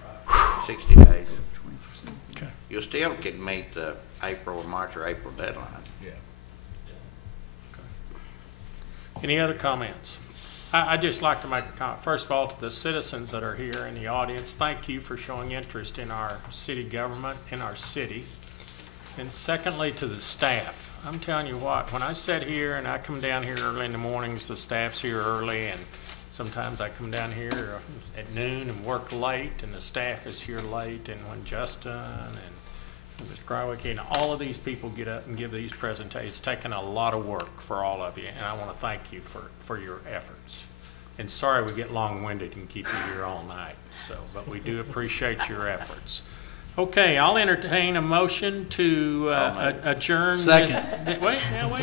60 days. Okay. You still could meet the March or April deadline. Yeah. Any other comments? I'd just like to make a comment. First of all, to the citizens that are here in the audience, thank you for showing interest in our city government, in our city. And secondly, to the staff. I'm telling you what, when I sit here and I come down here early in the mornings, the staff's here early, and sometimes I come down here at noon and work late, and the staff is here late, and when Justin and Mr. Krywicki and all of these people get up and give these presentations, it's taken a lot of work for all of you, and I want to thank you for your efforts. And sorry we get long-winded and keep you here all night, but we do appreciate your efforts. Okay, I'll entertain a motion to adjourn. Second. Wait,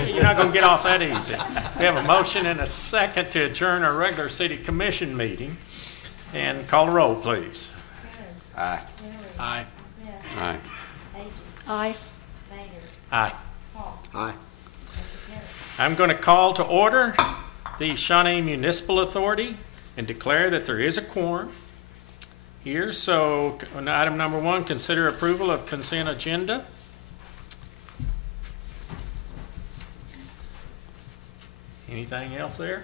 you're not going to get off that easy. We have a motion and a second to adjourn our regular city commission meeting. And call the roll, please. Aye. Aye. Aye. Aye. Aye. Aye. I'm going to call to order the Shawnee Municipal Authority and declare that there is a quorum here. So on item number 1, consider approval of consent agenda. Anything else there?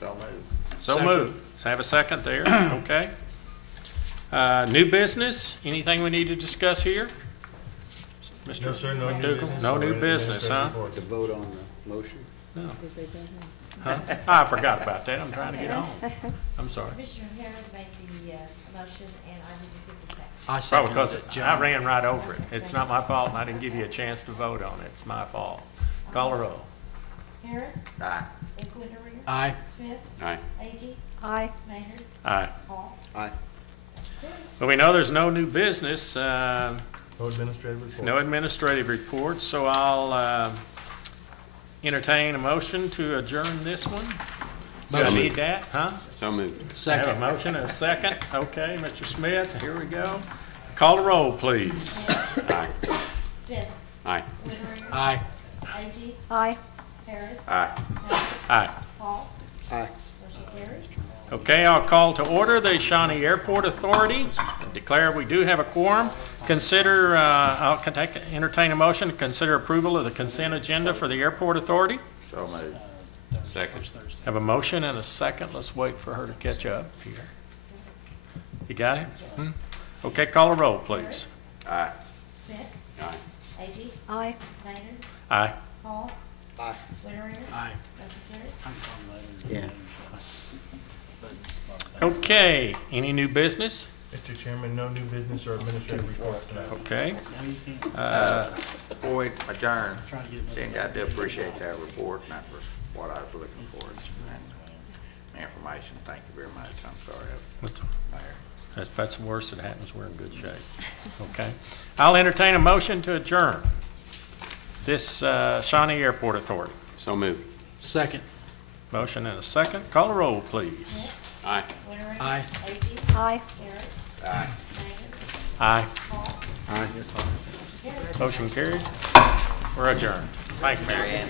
So moved. So Second. moved. So have a second there, okay. New business, anything we need to discuss here? Mr. No, sir, no new McDougal? business. No new Or business, huh? administrative report. To vote on the motion? No. Huh? I forgot about that, I'm trying to get on. I'm sorry. Commissioner Harris made the motion and I didn't get the second. I Probably seconded because it, I John. ran right over it. It's not my fault, and I didn't give you a chance to vote on it. It's my fault. Call the roll. Harris, Aye. Winteringer. Aye. Smith. Aye. Agee. Aye. Maynard. Aye. Hall. Aye. Well, we know there's no new business, No administrative report. no administrative reports, so I'll entertain a motion to adjourn this one. Do I Motion. need that, huh? So moved. I have a Second. motion and a second. Okay, Mr. Smith, here we go. Call the roll, please. Aye. Smith. Aye. Winteringer. Aye. Agee. Aye. Harris. Aye. Maynard. Aye. Hall. Aye. Motion carries. Okay, I'll call to order the Shawnee Airport Authority. Declare we do have a quorum. Consider, entertain a motion to consider approval of the consent agenda for the Airport Authority. So moved. Second. Have a motion and a second. Let's wait for her to catch up here. You got it? Okay, call a roll, please. Aye. Smith. Aye. Agee. Aye. Maynard. Aye. Hall. Aye. Winteringer. Aye. Motion carries. Yeah. Okay, any new business? Mr. Chairman, no new business or administrative reports tonight. Okay. Before we adjourn, Cindy, I do appreciate that report, and that was what I was looking for. And information, thank you very much. I'm sorry. If that's the worst that happens, we're in good shape. Okay. I'll entertain a motion to adjourn this Shawnee Airport Authority. So moved. Second. Motion and a second. Call the roll, please. Aye. Winteringer. Aye. Agee. Aye. Harris. Aye. Maynard. Aye. Hall. Aye. Motion carried. We're adjourned. Thank you, Mary. Marianne.